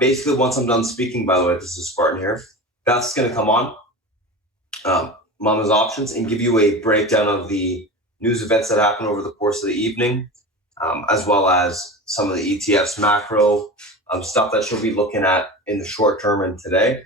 Basically, once I'm done speaking, by the way, this is Spartan here, Beth's going to come on, Mama's Options, and give you a breakdown of the news events that happen over the course of the evening, as well as some of the ETFs macro stuff that she'll be looking at in the short term and today.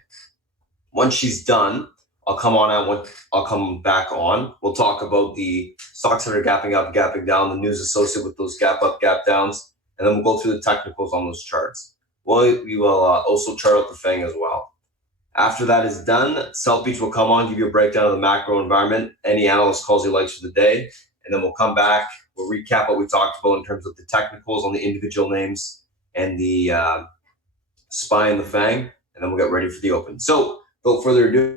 Once she's done, I'll come back on. We'll talk about the stocks that are gapping up, gapping down, the news associated with those gap up, gap downs, and then we'll go through the technicals on those charts. We will also chart out the FANG as well. After that is done, South Beach will come on, give you a breakdown of the macro environment, any analyst calls he likes for the day, and then we'll come back, we'll recap what we talked about in terms of the technicals on the individual names and the SPY and the FANG, and then we'll get ready for the open. So, without further ado,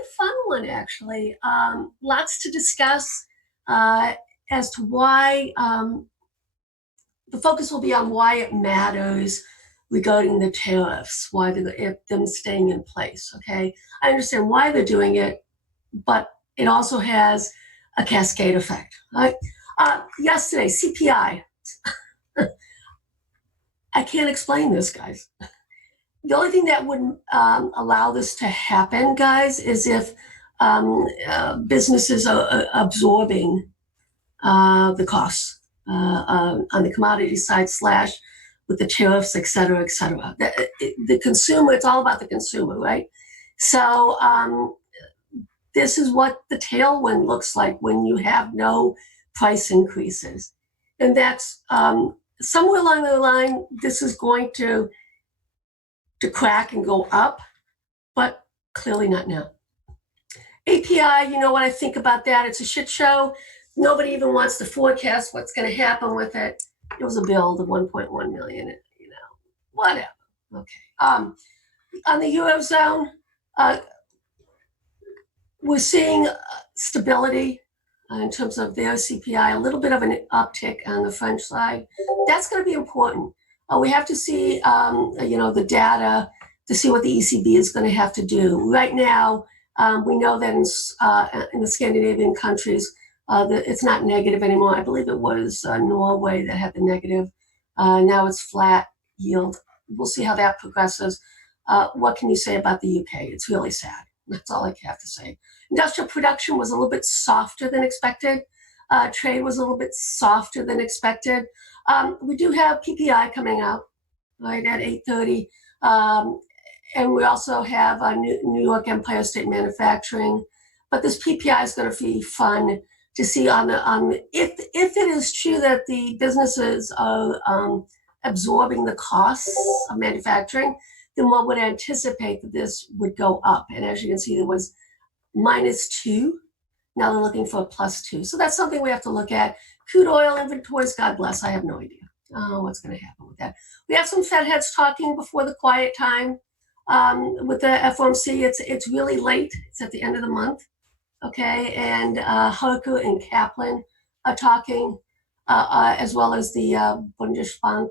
a fun one, actually. Lots to discuss as to why the focus will be on why it matters regarding the tariffs, why them staying in place. Okay, I understand why they're doing it, but it also has a cascade effect. Right? Yesterday, CPI. I can't explain this, guys. The only thing that would allow this to happen, guys, is if businesses are absorbing the costs on the commodity side / with the tariffs, et cetera, et cetera. The consumer, it's all about the consumer, right? So this is what the tailwind looks like when you have no price increases. And that's somewhere along the line, this is going to crack and go up, but clearly not now. API, you know what I think about that? It's a shit show. Nobody even wants to forecast what's going to happen with it. It was a build of 1.1 million, you know, whatever. Okay. On the Eurozone, we're seeing stability in terms of their CPI, a little bit of an uptick on the French side. That's going to be important. We have to see, you know, the data to see what the ECB is going to have to do. Right now, we know that in the Scandinavian countries, it's not negative anymore. I believe it was Norway that had the negative. Now it's flat yield. We'll see how that progresses. What can you say about the UK? It's really sad. That's all I have to say. Industrial production was a little bit softer than expected. Trade was a little bit softer than expected. We do have PPI coming out, right, at 8:30. And we also have New York Empire State Manufacturing. But this PPI is going to be fun to see if it is true that the businesses are absorbing the costs of manufacturing, then one would anticipate that this would go up. And as you can see, there was -2. Now they're looking for a +2. So that's something we have to look at. Crude oil inventories, God bless, I have no idea what's going to happen with that. We have some Fed heads talking before the quiet time with the FOMC. It's really late. It's at the end of the month. Okay, and Harker and Kaplan are talking, as well as the Bundesbank.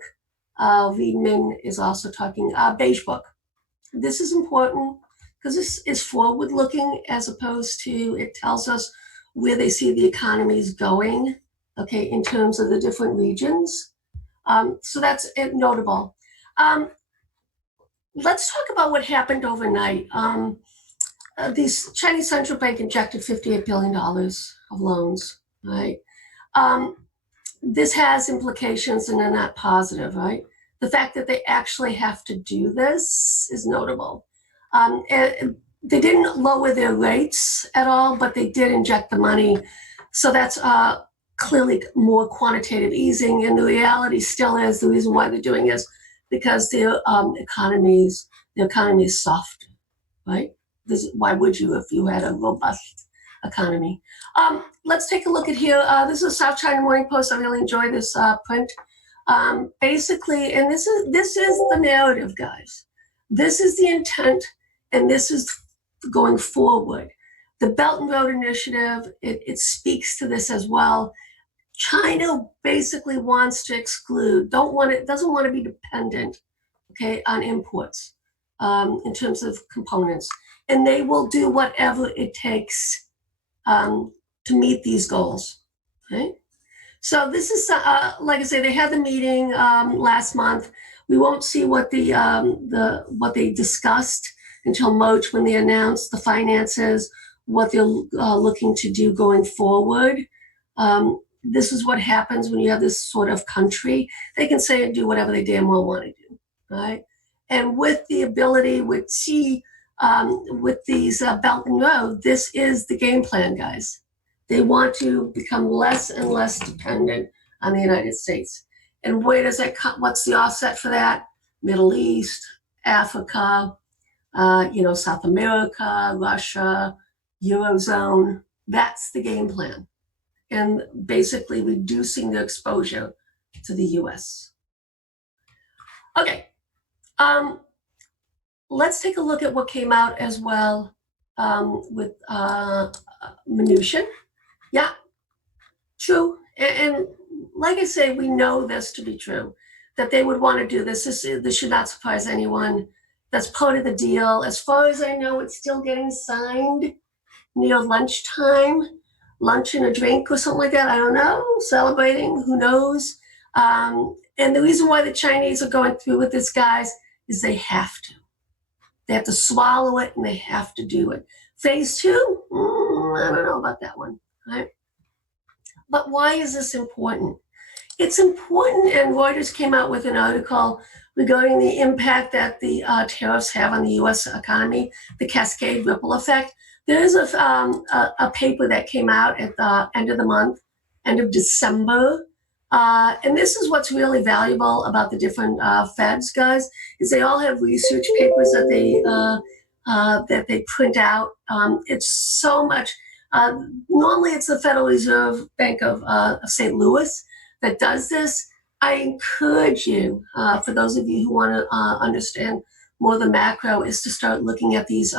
Wiedemann is also talking. Beige Book. This is important because this is forward-looking as opposed to, it tells us where they see the economies going, okay, in terms of the different regions. So that's notable. Let's talk about what happened overnight. These Chinese central bank injected $58 billion of loans, right? This has implications and they're not positive, right? The fact that they actually have to do this is notable. They didn't lower their rates at all, but they did inject the money. So that's clearly more quantitative easing. And the reality still is the reason why they're doing is because their economy is soft, right? Why would you if you had a robust economy? Let's take a look at here. This is South China Morning Post. I really enjoy this print. Basically, and this is the narrative, guys. This is the intent, and this is going forward. The Belt and Road Initiative, it speaks to this as well. China basically wants to exclude, doesn't want to be dependent, okay, on imports in terms of components. And they will do whatever it takes to meet these goals, right? So this is, like I say, they had the meeting last month. We won't see what what they discussed until March when they announced the finances, what they're looking to do going forward. This is what happens when you have this sort of country. They can say and do whatever they damn well want to do, right? And with the ability with these Belt and Road, this is the game plan, guys. They want to become less and less dependent on the United States. And where does that come? What's the offset for that? Middle East, Africa, South America, Russia, Eurozone. That's the game plan. And basically reducing the exposure to the US. Okay. Let's take a look at what came out as well with Mnuchin. Yeah, true. And like I say, we know this to be true, that they would want to do this. This should not surprise anyone. That's part of the deal. As far as I know, it's still getting signed near lunchtime, lunch and a drink or something like that. I don't know, celebrating, who knows? And the reason why the Chinese are going through with this, guys, is they have to. They have to swallow it and they have to do it. Phase 2, I don't know about that one, right? But why is this important? It's important, and Reuters came out with an article regarding the impact that the tariffs have on the U.S. economy, the cascade ripple effect. There is a paper that came out at the end of the month, end of December, and this is what's really valuable about the different feds, guys, is they all have research papers that they print out. It's so much. Normally, it's the Federal Reserve Bank of St. Louis that does this. I encourage you, for those of you who want to understand more the macro, is to start looking at these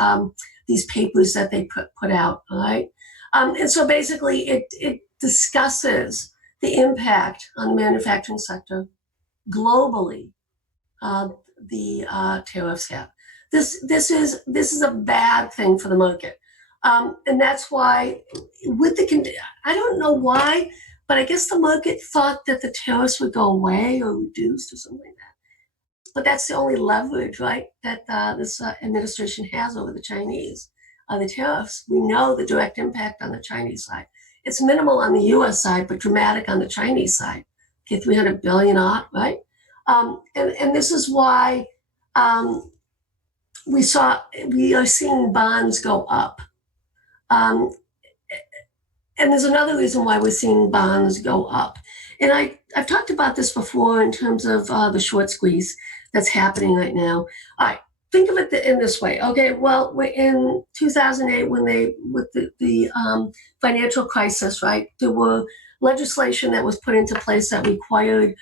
papers that they put out. All right, and so basically, it discusses the impact on the manufacturing sector globally. The tariffs have. This is a bad thing for the market. And that's why I don't know why, but I guess the market thought that the tariffs would go away or reduced or something like that. But that's the only leverage, right, that this administration has over the Chinese, the tariffs. We know the direct impact on the Chinese side. It's minimal on the U.S. side, but dramatic on the Chinese side. Okay, 300 billion odd, right? And this is why we are seeing bonds go up. And there's another reason why we're seeing bonds go up. And I've talked about this before in terms of the short squeeze that's happening right now. All right, think of it in this way. Okay, well, in 2008, with the financial crisis, right, there were legislation that was put into place that required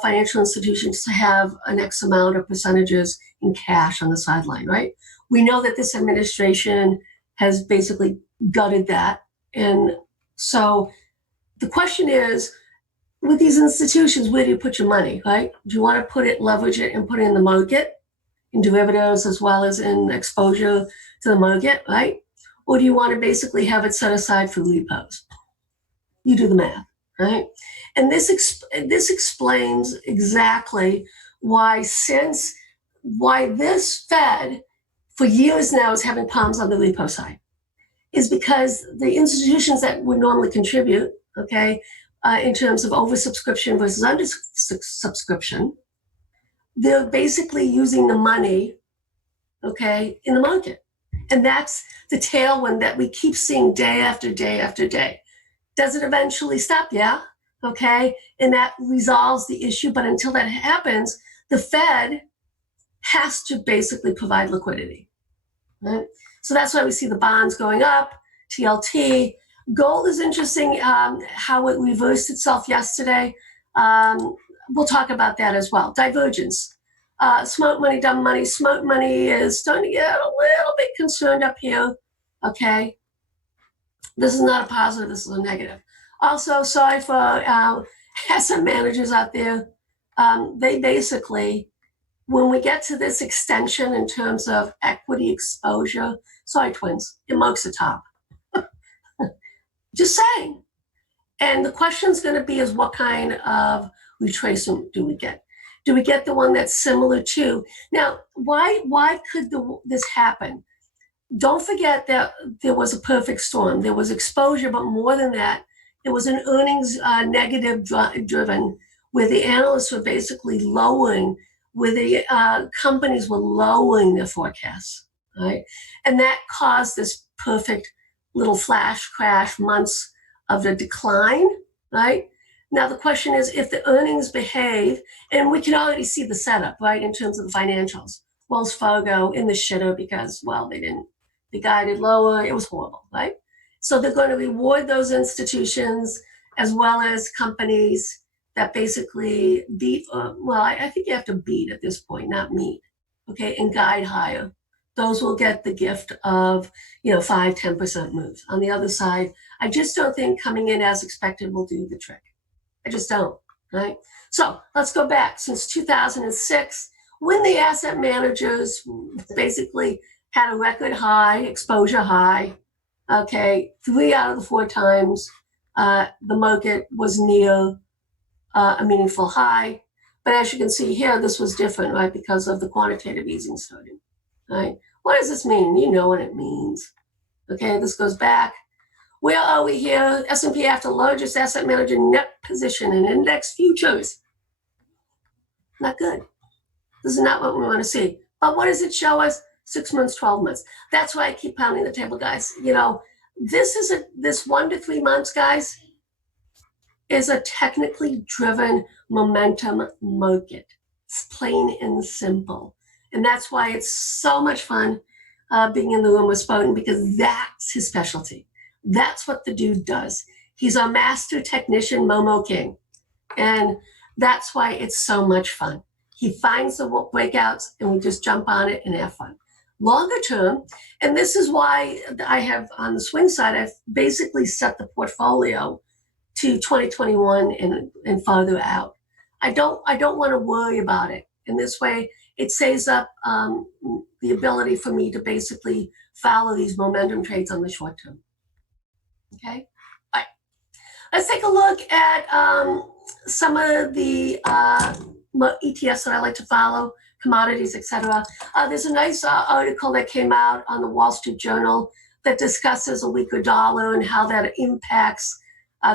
financial institutions to have an X amount of percentages in cash on the sideline, right? We know that this administration has basically gutted that. And so the question is, with these institutions, where do you put your money, right? Do you want to leverage it and put it in the market, in derivatives as well as in exposure to the market, right? Or do you want to basically have it set aside for repos? You do the math, right? And this explains exactly why this Fed for years now is having problems on the repo side, is because the institutions that would normally contribute, okay, in terms of oversubscription versus undersubscription, they're basically using the money, okay, in the market. And that's the tailwind that we keep seeing day after day after day. Does it eventually stop? Yeah, okay, and that resolves the issue. But until that happens, the Fed has to basically provide liquidity, right? So that's why we see the bonds going up, TLT. Gold is interesting, how it reversed itself yesterday. We'll talk about that as well. Divergence. Smart money, dumb money. Smart money is starting to get a little bit concerned up here, okay? This is not a positive, this is a negative. Also, sorry for asset managers out there. They basically when we get to this extension in terms of equity exposure, sorry, twins, it marks the top. Just saying. And the question's going to be is what kind of retracement do we get? Do we get the one that's similar to? Now, why could this happen? Don't forget that there was a perfect storm. There was exposure, but more than that, it was an earnings negative driven, where the analysts were basically lowering, where the companies were lowering their forecasts, right? And that caused this perfect little flash crash months of the decline, right? Now the question is, if the earnings behave, and we can already see the setup, right, in terms of the financials. Wells Fargo in the shitter because, well, they guided lower, it was horrible, right? So they're going to reward those institutions as well as companies that basically beat, well, I think you have to beat at this point, not meet, okay, and guide higher. Those will get the gift of, 5, 10% moves. On the other side, I just don't think coming in as expected will do the trick. I just don't, right? So let's go back. Since 2006, when the asset managers basically had a record high, exposure high, okay, 3 out of the 4 times the market was near a meaningful high. But as you can see here, this was different, right, because of the quantitative easing starting, right? What does this mean? You know what it means. Okay, this goes back. Where are we here? S&P after largest asset manager net position in index futures. Not good. This is not what we want to see. But what does it show us? 6 months, 12 months. That's why I keep pounding the table, guys. This 1 to 3 months, guys, is a technically driven momentum market. It's plain and simple. And that's why it's so much fun being in the room with Spartan, because that's his specialty. That's what the dude does. He's a master technician, Momo King. And that's why it's so much fun. He finds the breakouts and we just jump on it and have fun. Longer term, and this is why I have on the swing side, I've basically set the portfolio to 2021 and farther out. I don't want to worry about it. In this way, it saves up the ability for me to basically follow these momentum trades on the short term. Okay, all right. Let's take a look at some of the ETFs that I like to follow, commodities, etc. There's a nice article that came out on the Wall Street Journal that discusses a weaker dollar and how that impacts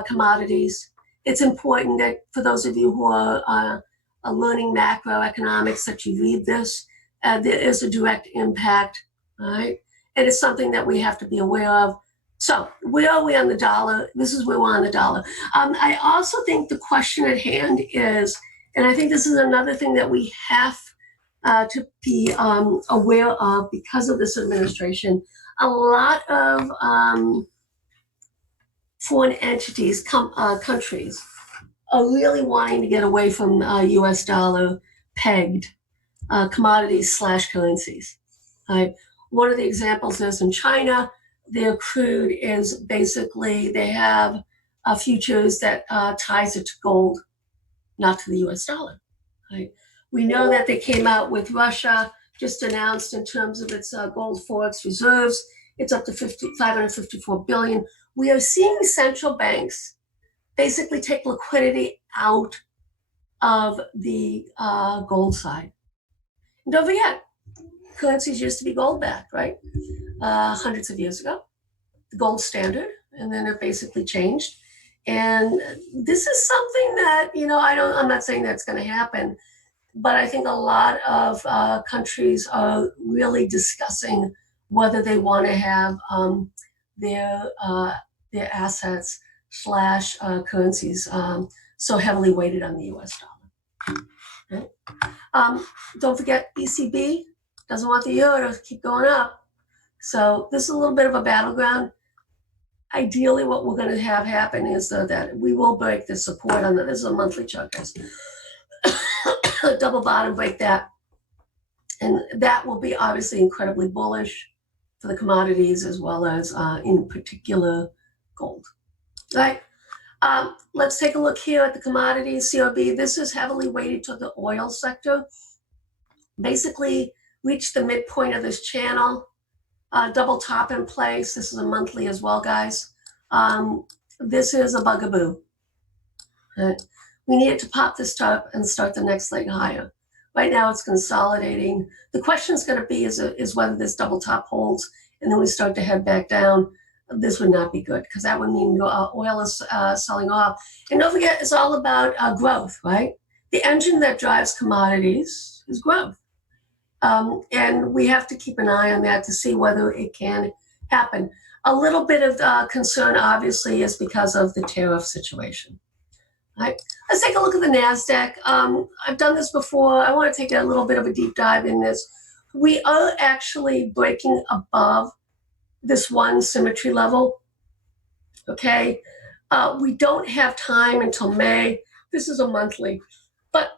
commodities. It's important that for those of you who are learning macroeconomics that you read this. There is a direct impact, all right? And it's something that we have to be aware of. So where are we on the dollar? This is where we're on the dollar. I also think the question at hand is, and I think this is another thing that we have to be aware of because of this administration, a lot of foreign entities, countries, are really wanting to get away from US dollar pegged commodities / currencies. Right? One of the examples is in China, their crude is basically, they have futures that ties it to gold, not to the US dollar. Right? We know that they came out with Russia, just announced in terms of its gold forex reserves, it's up to 554 billion. We are seeing central banks basically take liquidity out of the gold side. And don't forget, currencies used to be gold backed, right? Hundreds of years ago, the gold standard, and then it basically changed. And this is something that, I'm not saying that's going to happen, but I think a lot of countries are really discussing whether they want to have their assets / currencies so heavily weighted on the US dollar. Okay? Don't forget, ECB doesn't want the euro to keep going up. So this is a little bit of a battleground. Ideally, what we're going to have happen is that we will break the support on this is a monthly chart, guys. Double bottom, break that. And that will be obviously incredibly bullish for the commodities as well as in particular gold. Right? Let's take a look here at the commodities, CRB. This is heavily weighted to the oil sector. basically reach the midpoint of this channel, double top in place. This is a monthly as well, guys. This is a bugaboo. Right? We needed to pop this top and start the next leg higher. Right now it's consolidating. The question is going to be is whether this double top holds and then we start to head back down. This would not be good because that would mean oil is selling off. And don't forget, it's all about growth, right? The engine that drives commodities is growth. And we have to keep an eye on that to see whether it can happen. A little bit of concern, obviously, is because of the tariff situation. Right. Let's take a look at the NASDAQ. I've done this before. I want to take a little bit of a deep dive in this. We are actually breaking above this one symmetry level. Okay. We don't have time until May. This is a monthly. But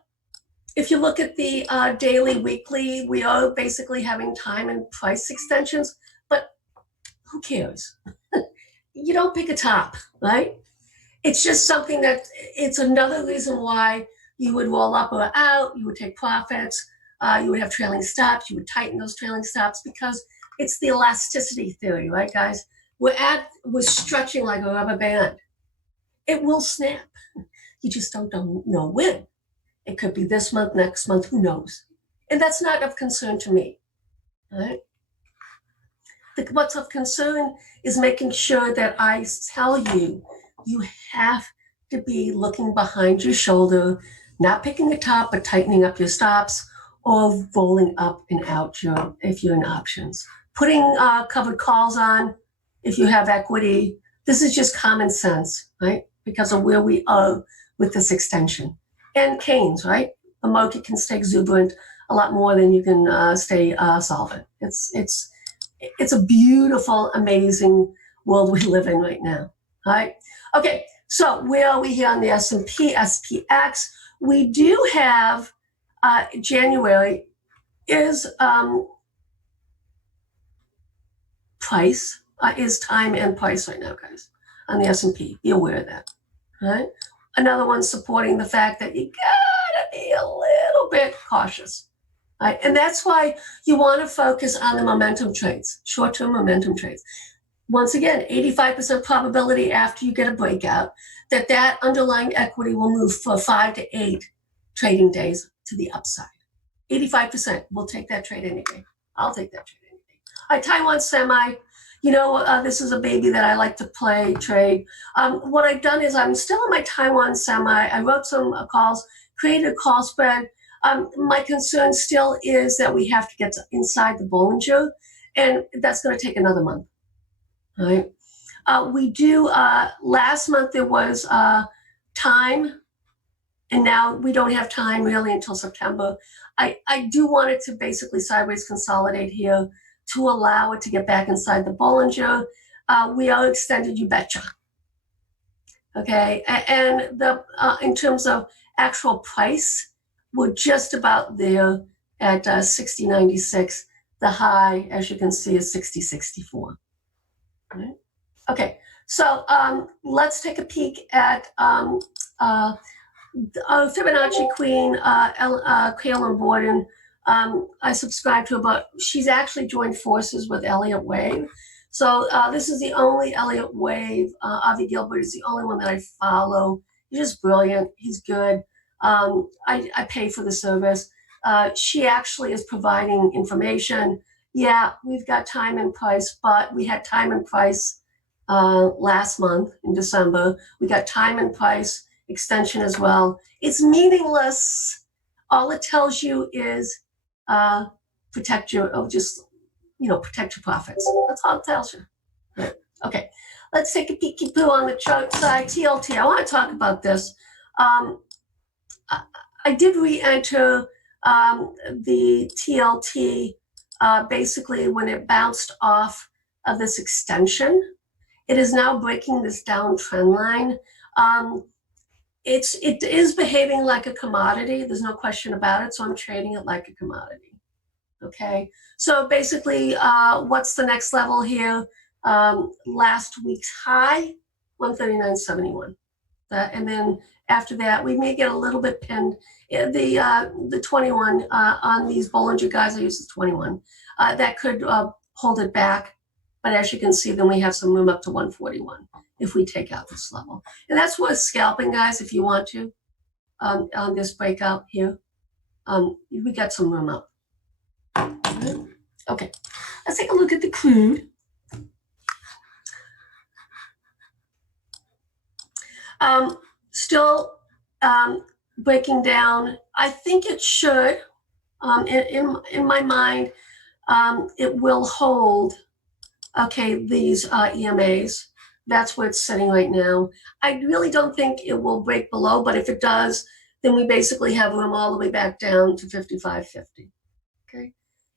if you look at the daily, weekly, we are basically having time and price extensions. But who cares? You don't pick a top, right? It's just something that it's another reason why you would roll up or out, you would take profits, you would have trailing stops, you would tighten those trailing stops because it's the elasticity theory, right, guys? We're stretching like a rubber band. It will snap. You just don't know when. It could be this month, next month, who knows? And that's not of concern to me, right? What's of concern is making sure that I tell you, you have to be looking behind your shoulder, not picking the top, but tightening up your stops or rolling up and out if you're in options. Putting covered calls on if you have equity. This is just common sense, right? Because of where we are with this extension. And Keynes, right? The market can stay exuberant a lot more than you can stay solvent. It's a beautiful, amazing world we live in right now. All right. Okay. So where are we here on the S&P, SPX? We do have January is price is time and price right now, guys, on the S&P. Be aware of that. All right. Another one supporting the fact that you gotta be a little bit cautious. Right? And that's why you want to focus on the momentum trades, short-term momentum trades. Once again, 85% probability after you get a breakout that underlying equity will move for 5 to 8 trading days to the upside. 85%. We'll take that trade any day. I'll take that trade any day. All right, Taiwan Semi. This is a baby that I like to trade. What I've done is I'm still in my Taiwan Semi. I wrote some calls, created a call spread. My concern still is that we have to get inside the Bollinger, and that's going to take another month. All right. We do, last month there was time, and now we don't have time really until September. I do want it to basically sideways consolidate here to allow it to get back inside the Bollinger. We are extended, you betcha. Okay, and in terms of actual price, we're just about there at 60.96. The high, as you can see, is 60.64. Right. Okay, so let's take a peek at Fibonacci Queen, Kaylin Borden. I subscribe to her, but she's actually joined forces with Elliott Wave. So this is the only Elliott Wave. Avi Gilbert is the only one that I follow. He's just brilliant. He's good. I pay for the service. She actually is providing information. Yeah, we've got time and price, but we had time and price last month in December. We got time and price extension as well. It's meaningless. All it tells you is protect your profits. That's all it tells you. Right. Okay, let's take a peeky poo on the chart side. TLT. I want to talk about this. I did re-enter the TLT basically when it bounced off of this extension. It is now breaking this down trend line. It is behaving like a commodity. There's no question about it. So I'm trading it like a commodity. Okay. So basically, what's the next level here? Last week's high, 139.71. And then after that, we may get a little bit pinned. The 21 on these Bollinger guys, I use the 21. That could hold it back. But as you can see, then we have some room up to 141 if we take out this level. And that's worth scalping, guys, if you want to, on this breakout here. We got some room up. Okay, let's take a look at the crude. Still breaking down. I think it should, in my mind, it will hold, okay, these EMAs. That's where it's sitting right now. I really don't think it will break below, but if it does, then we basically have room all the way back down to 55.50, okay?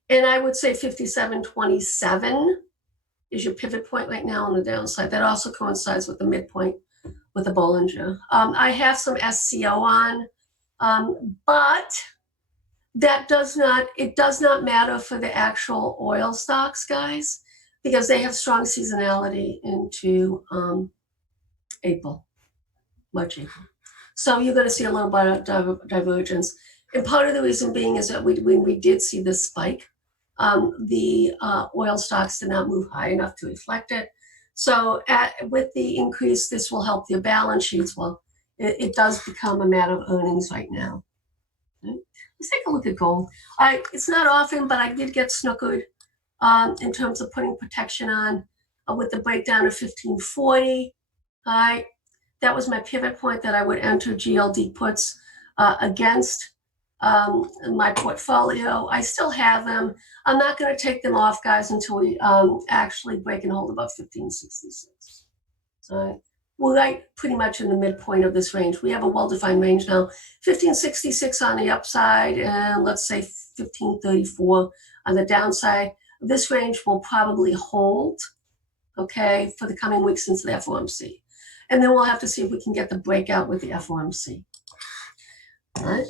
And I would say 57.27 is your pivot point right now on the downside. That also coincides with the midpoint with the Bollinger. I have some SCO on, but that does not matter for the actual oil stocks, guys, because they have strong seasonality into April, March, April. So you're going to see a little bit of divergence. And part of the reason being is that when we did see this spike, the oil stocks did not move high enough to reflect it. So with the increase, this will help their balance sheets. Well, it does become a matter of earnings right now. Okay. Let's take a look at gold. It's not often, but I did get snookered in terms of putting protection on with the breakdown of 1540. All right. That was my pivot point that I would enter GLD puts against my portfolio. I still have them. I'm not going to take them off, guys, until we actually break and hold above 1566. All right. We're right pretty much in the midpoint of this range. We have a well-defined range now. 1566 on the upside, and let's say 1534 on the downside. This range will probably hold, okay, for the coming weeks into the FOMC. And then we'll have to see if we can get the breakout with the FOMC. All right.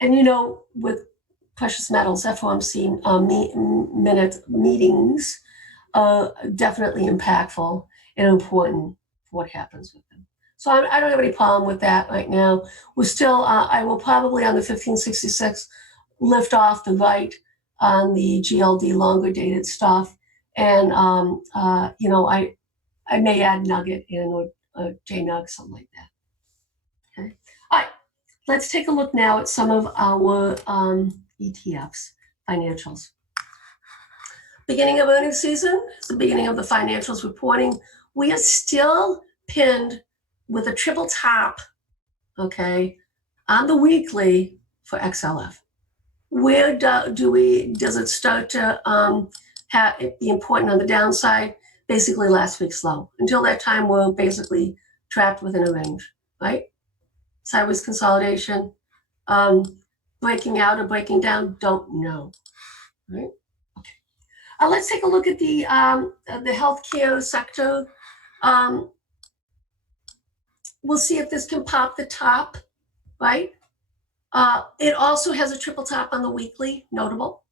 And you know, with precious metals, FOMC meetings are definitely impactful and important for what happens with them. So I don't have any problem with that right now. We're still, I will probably on the 1566 lift off the right on the GLD longer dated stuff. And, you know, I may add Nugget in or JNUG, something like that. Okay. All right. Let's take a look now at some of our ETFs, financials. Beginning of earnings season, it's the beginning of the financials reporting. We are still pinned with a triple top, okay, on the weekly for XLF. Where does it start to be important on the downside? Basically last week's low. Until that time, we're basically trapped within a range, right? Sideways consolidation, breaking out or breaking down, don't know, right? Okay. Let's take a look at the healthcare sector. We'll see if this can pop the top, right? It also has a triple top on the weekly, notable.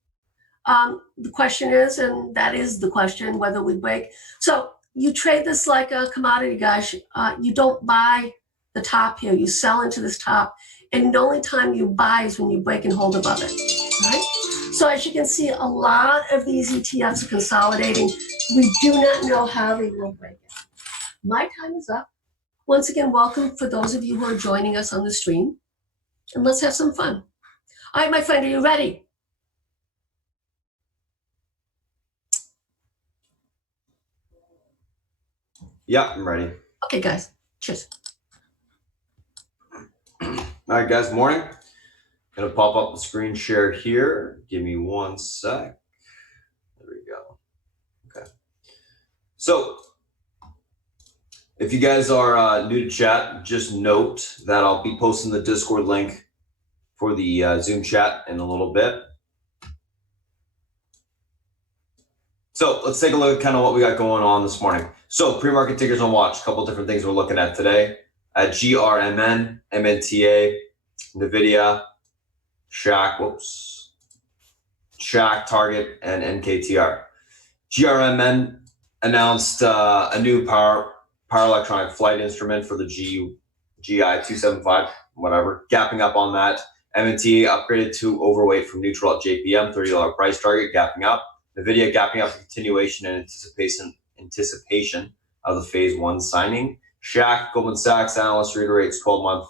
The question is, and that is the question, whether we break. So you trade this like a commodity, guys. You don't buy the top here. You sell into this top. And the only time you buy is when you break and hold above it. Right? So as you can see, a lot of these ETFs are consolidating. We do not know how they will break it. My time is up. Once again, welcome for those of you who are joining us on the stream. And let's have some fun. All right, my friend, are you ready? Yeah, I'm ready. Okay, guys. Cheers. All right, guys, morning. Gonna pop up the screen share here. Give me 1 sec. There we go. Okay. So if you guys are new to chat, just note that I'll be posting the Discord link for the Zoom chat in a little bit. So let's take a look at kind of what we got going on this morning. So pre-market tickers on watch, a couple different things we're looking at today. GRMN, MNTA, NVIDIA, SHAC, Target, and NKTR. GRMN announced a new power power electronic flight instrument for the GI 275, whatever, gapping up on that. MNTA upgraded to overweight from neutral at JPM, $30 price target, gapping up. NVIDIA gapping up, continuation and anticipation of the phase 1 signing. Shack, Goldman Sachs analyst reiterates 12-month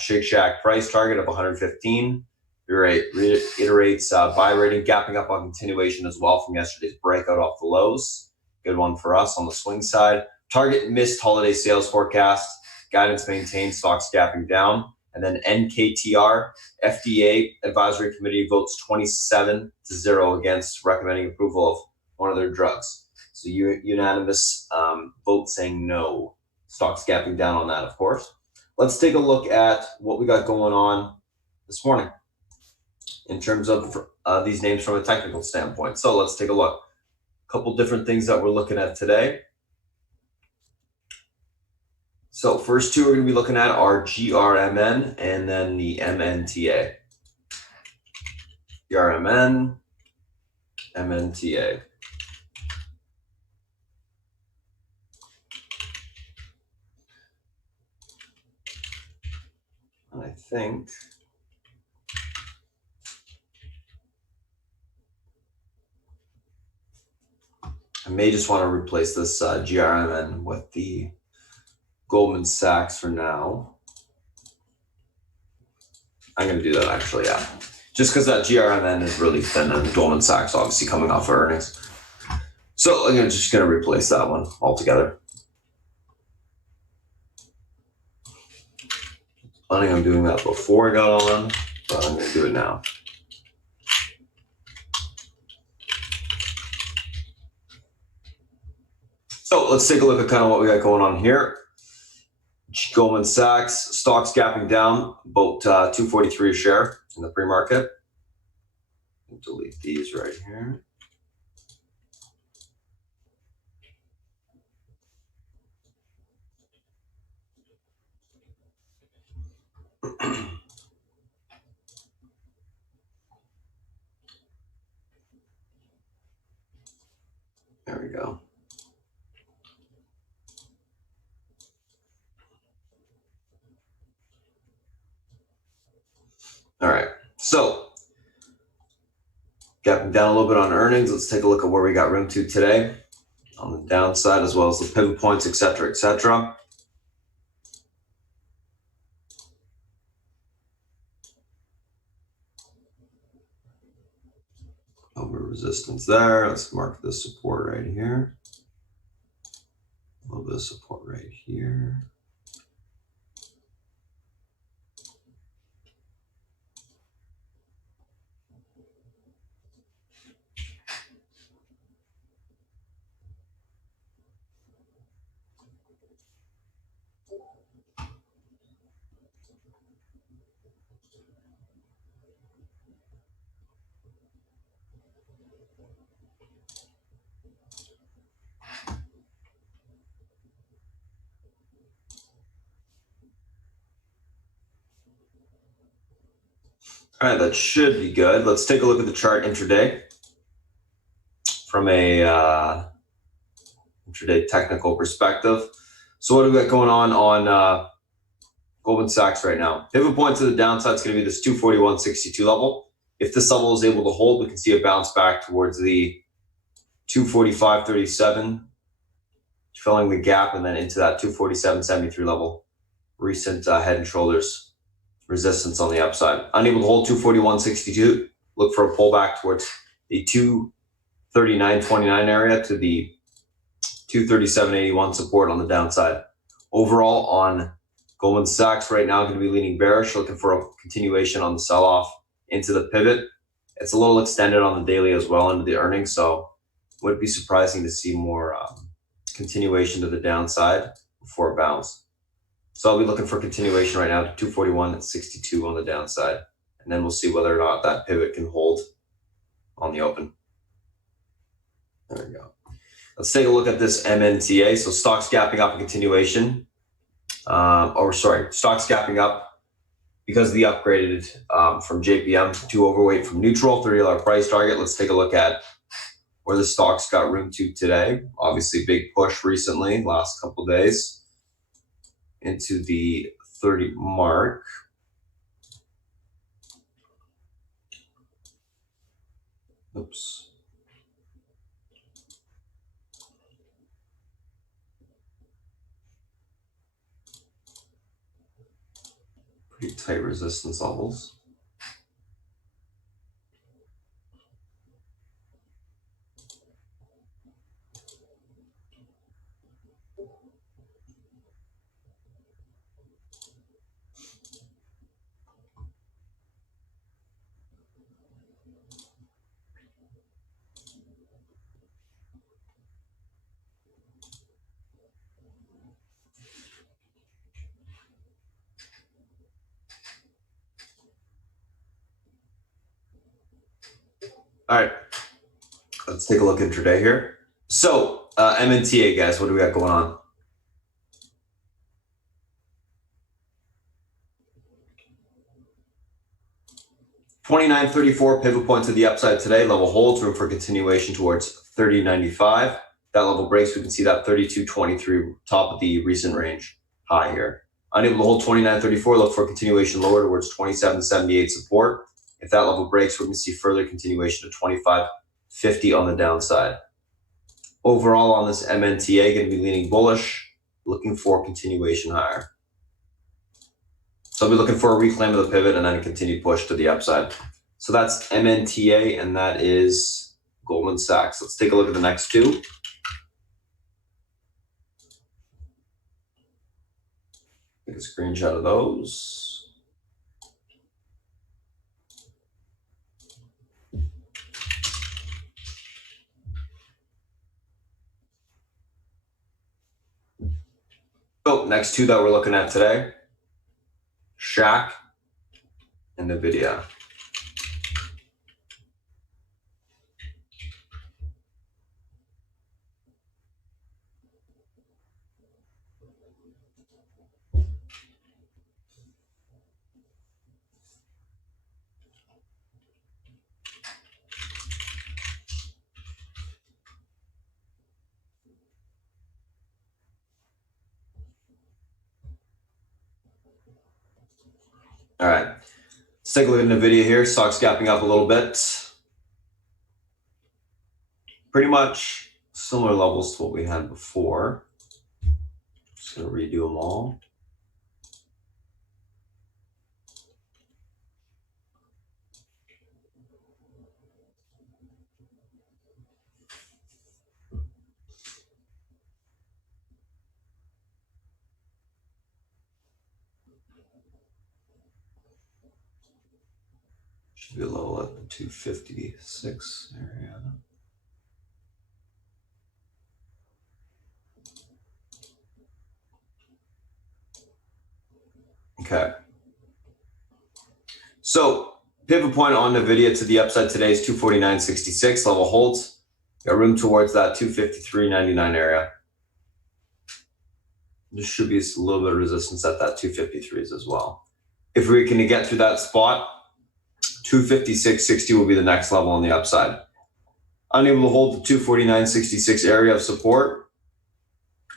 Shake Shack price target of 115. Reiterates buy rating, gapping up on continuation as well from yesterday's breakout off the lows. Good one for us on the swing side. Target missed holiday sales forecast. Guidance maintained, stocks gapping down. And then NKTR, FDA advisory committee votes 27-0 against recommending approval of one of their drugs. So unanimous vote saying no. Stocks gapping down on that, of course. Let's take a look at what we got going on this morning in terms of these names from a technical standpoint. So let's take a look. A couple different things that we're looking at today. So first two we're going to be looking at are GRMN and then the MNTA. GRMN, MNTA. And I think I may just want to replace this GRMN with the Goldman Sachs for now. I'm going to do that actually, yeah. Just because that GRMN is really thin and Goldman Sachs obviously coming off of earnings. So I'm just going to replace that one altogether. Planning on doing that before I got on, but I'm going to do it now. So let's take a look at kind of what we got going on here. Goldman Sachs stocks gapping down about 243 a share in the pre-market. Delete these right here. There we go. All right, so gapping down a little bit on earnings. Let's take a look at where we got room to today on the downside, as well as the pivot points, et cetera, et cetera. Over resistance there. Let's mark the support right here. A little bit of support right here. All right, that should be good. Let's take a look at the chart intraday from a intraday technical perspective. So what do we got going on Goldman Sachs right now? Pivot point to the downside is going to be this 241.62 level. If this level is able to hold, we can see a bounce back towards the 245.37, filling the gap, and then into that 247.73 level. Recent head and shoulders resistance on the upside. Unable to hold 241.62, look for a pullback towards the 239.29 area to the 237.81 support on the downside. Overall on Goldman Sachs right now, going to be leaning bearish, looking for a continuation on the sell-off into the pivot. It's a little extended on the daily as well into the earnings, so would be surprising to see more continuation to the downside before a bounce. So I'll be looking for continuation right now to 241.62 on the downside, and then we'll see whether or not that pivot can hold on the open. There we go. Let's take a look at this MNTA. So stocks gapping up in continuation. Stocks gapping up because of the upgraded from JPM to overweight from neutral, $30 price target. Let's take a look at where the stocks got room to today. Obviously, big push recently, last couple days, into the 30 mark. Oops. Pretty tight resistance levels. All right, let's take a look intraday here. So MNTA, guys, what do we got going on? $29.34 pivot point to the upside today. Level holds, room for continuation towards $30.95. That level breaks, we can see that $32.23 top of the recent range high here. Unable to hold $29.34, look for continuation lower towards $27.78 support. If that level breaks, we're going to see further continuation to $25.50 on the downside. Overall on this MNTA, going to be leaning bullish, looking for continuation higher. So I'll be looking for a reclaim of the pivot and then a continued push to the upside. So that's MNTA, and that is Goldman Sachs. Let's take a look at the next two. Take a screenshot of those. So next two that we're looking at today, Shack and NVIDIA. All right, let's take a look at NVIDIA here. Stock's gapping up a little bit. Pretty much similar levels to what we had before. Just gonna redo them all. Should be a level at the 256 area. Okay. So pivot point on NVIDIA to the upside today is 249.66. Level holds. Got room towards that 253.99 area. There should be a little bit of resistance at that 253s as well. If we can get through that spot, 256.60 will be the next level on the upside. Unable to hold the 249.66 area of support,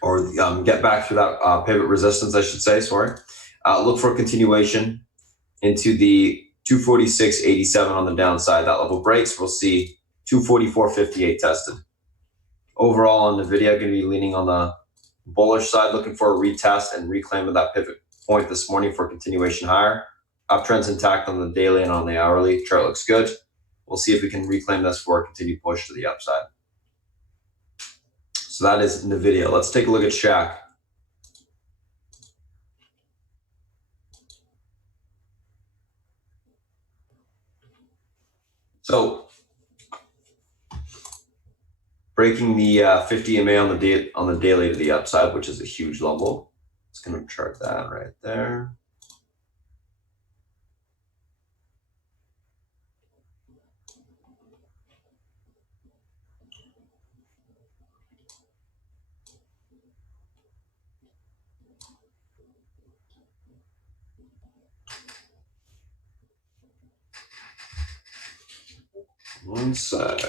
or get back through that pivot resistance, I should say, sorry. Look for a continuation into the 246.87 on the downside. That level breaks, we'll see 244.58 tested. Overall on NVIDIA, going to be leaning on the bullish side, looking for a retest and reclaim of that pivot point this morning for continuation higher. Uptrend's intact on the daily and on the hourly. Chart looks good. We'll see if we can reclaim this for a continued push to the upside. So that is NVIDIA. Let's take a look at Shack. So breaking the 50 MA on the daily to the upside, which is a huge level. It's going to chart that right there. One sec.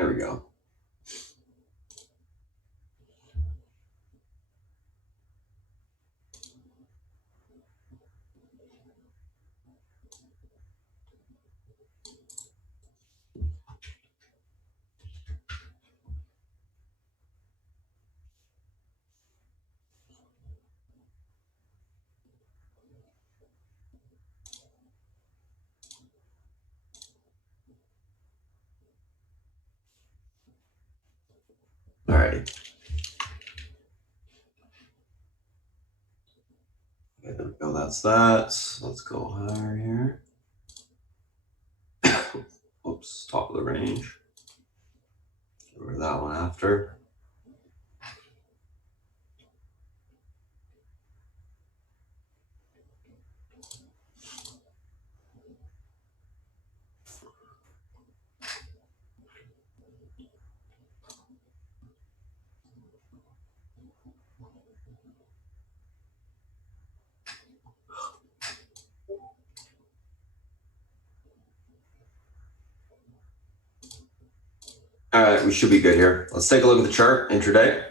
There we go. All right. Okay, there we go. That's that. Let's go higher here. Oops, top of the range. Get rid of that one after. All right, we should be good here. Let's take a look at the chart intraday.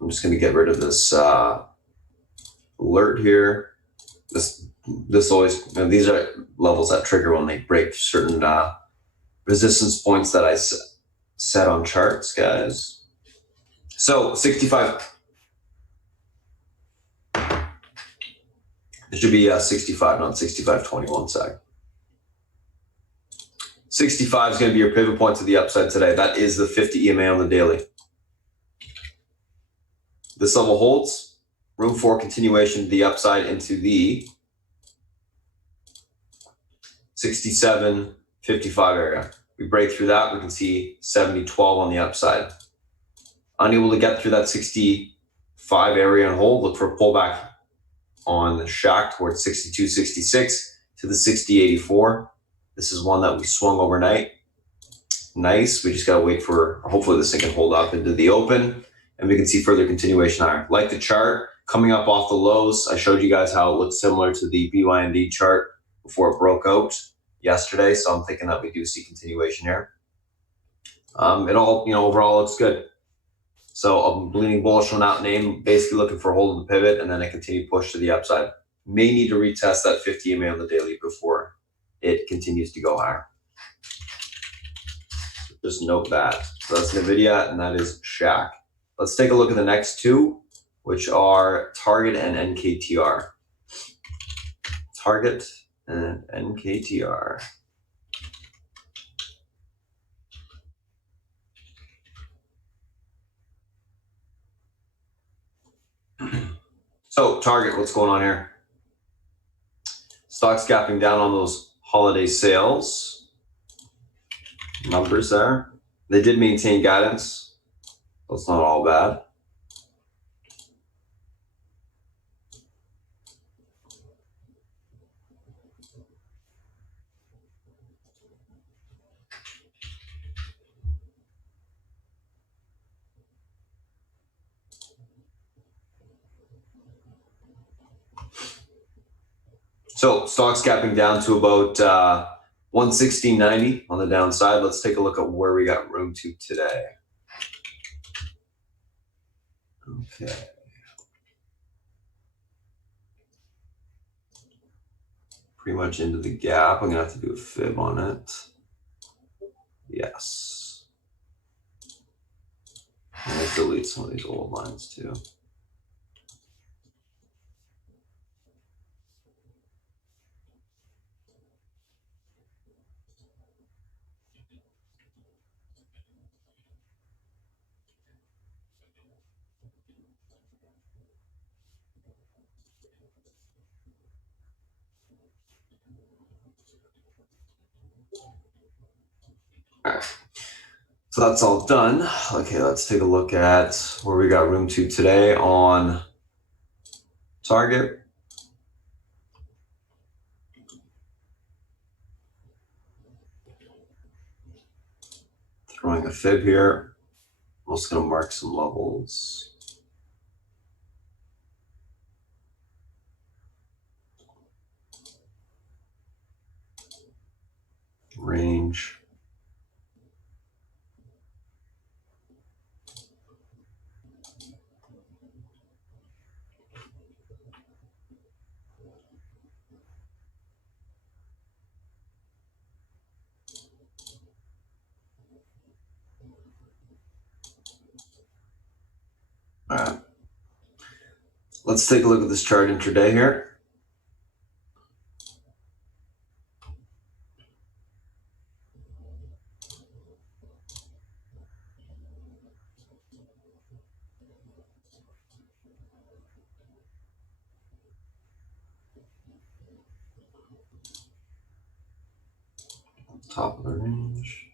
I'm just going to get rid of this alert here. This always, these are levels that trigger when they break certain resistance points that I set on charts, guys. So 65. It should be 65, not 65.21 sec. 65 is going to be your pivot point to the upside today. That is the 50 EMA on the daily. This level holds. Room for continuation to the upside into the 67.55 area. We break through that, we can see 70.12 on the upside. Unable to get through that 65 area and hold, look for a pullback on the shack towards 62.66 to the 60.84. This is one that we swung overnight. Nice. We just got to wait for, hopefully this thing can hold up into the open and we can see further continuation higher. Like the chart coming up off the lows, I showed you guys how it looks similar to the BYND chart before it broke out yesterday. So I'm thinking that we do see continuation here. It all, overall looks good. So I'm leaning bullish on that name, basically looking for a hold of the pivot and then a continued push to the upside. May need to retest that 50 EMA on the daily before it continues to go higher. Just note that. So that's NVIDIA and that is Shack. Let's take a look at the next two, which are Target and NKTR. Target and NKTR. So Target, what's going on here? Stock's gapping down on those holiday sales numbers there. They did maintain guidance, so it's not all bad. So stock's gapping down to about 116.90 on the downside. Let's take a look at where we got room to today. Okay. Pretty much into the gap. I'm gonna have to do a fib on it. Yes. I'm gonna delete some of these old lines too. All right. So that's all done. Okay, let's take a look at where we got room to today on Target. Throwing a fib here. I'm also going to mark some levels. range. All right. Let's take a look at this chart intraday here. Top of the range.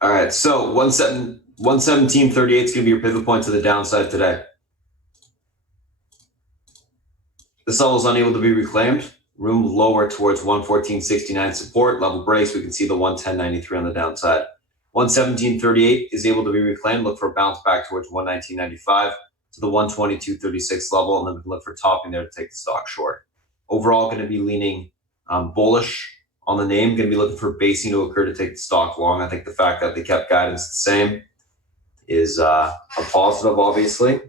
All right, so 117.38 is going to be your pivot point to the downside today. This level is unable to be reclaimed. Room lower towards 114.69 support. Level breaks, we can see the 110.93 on the downside. 117.38 is able to be reclaimed. Look for a bounce back towards 119.95 to the 122.36 level, and then we can look for topping there to take the stock short. Overall, going to be leaning bullish on the name. Going to be looking for basing to occur to take the stock long. I think the fact that they kept guidance the same is a positive, obviously,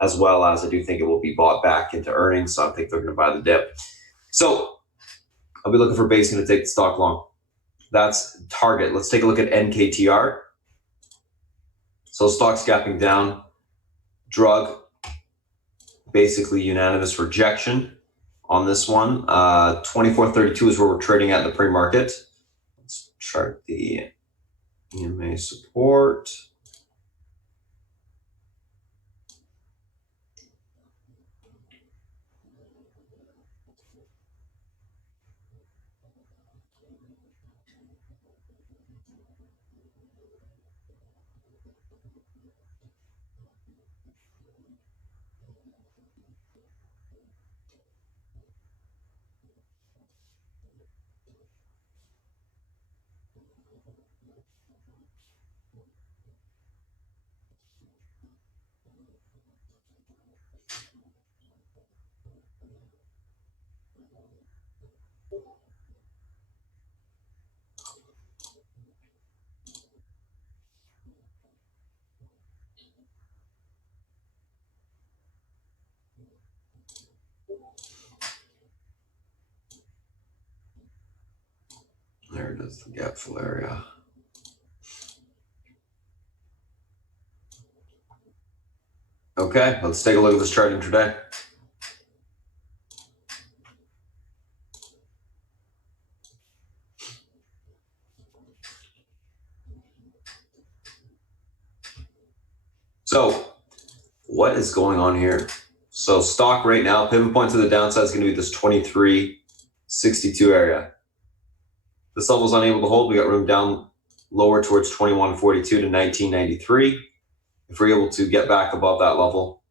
as well as I do think it will be bought back into earnings. So I think they're going to buy the dip. So I'll be looking for basing to take the stock long. That's target. Let's take a look at NKTR. So stock's gapping down. Drug, basically unanimous rejection on this one. 24.32 is where we're trading at in the pre-market. Let's chart the EMA support. There it is, the gap fill area. Okay, let's take a look at this chart intraday. So what is going on here? So stock right now, pivot point to the downside is going to be this 23.62 area. This level is unable to hold. We got room down lower towards 21.42 to 19.93. If we're able to get back above that level,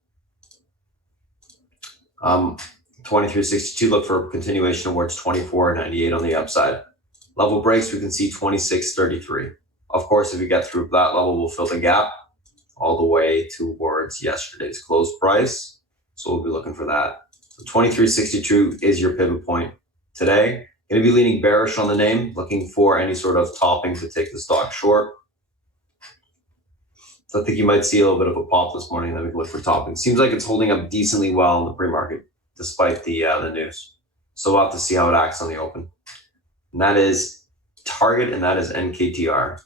23.62, look for a continuation towards 24.98 on the upside. Level breaks, we can see 26.33. Of course, if we get through that level, we'll fill the gap all the way towards yesterday's close price. So we'll be looking for that. So 23.62 is your pivot point today. Going to be leaning bearish on the name, looking for any sort of topping to take the stock short. So I think you might see a little bit of a pop this morning, then we can look for topping. Seems like it's holding up decently well in the pre-market, despite the news. So we'll have to see how it acts on the open. And that is target, and that is NKTR.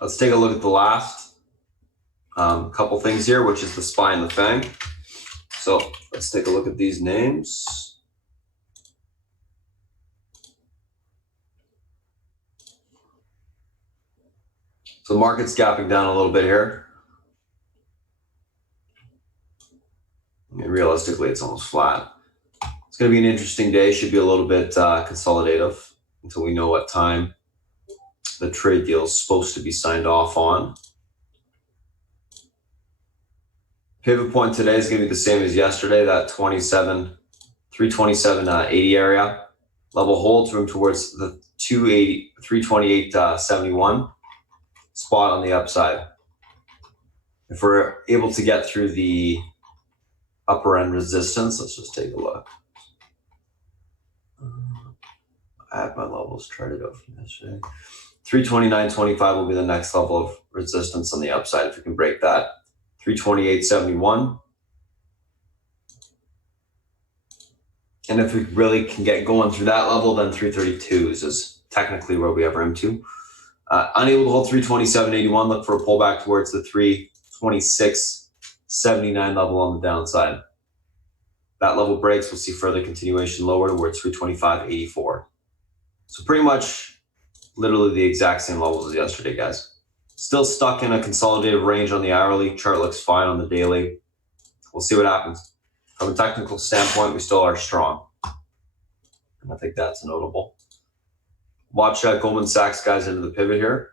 Let's take a look at the last couple things here, which is the SPY and the FANG. So let's take a look at these names. So the market's gapping down a little bit here. I mean, realistically, it's almost flat. It's going to be an interesting day. Should be a little bit consolidative until we know what time the trade deal is supposed to be signed off on. Pivot point today is going to be the same as yesterday, that 327.80 area. Level holds, room towards the 328.71 spot on the upside. If we're able to get through the upper end resistance, let's just take a look. I have my levels charted out from yesterday. 329.25 will be the next level of resistance on the upside if we can break that. 328.71. And if we really can get going through that level, then 332s is technically where we have room to. Unable to hold 327.81, look for a pullback towards the 326.79 level on the downside. That level breaks, we'll see further continuation lower towards 325.84. So pretty much literally the exact same levels as yesterday, guys. Still stuck in a consolidated range on the hourly. Chart looks fine on the daily. We'll see what happens. From a technical standpoint, we still are strong. And I think that's notable. Watch Goldman Sachs guys into the pivot here.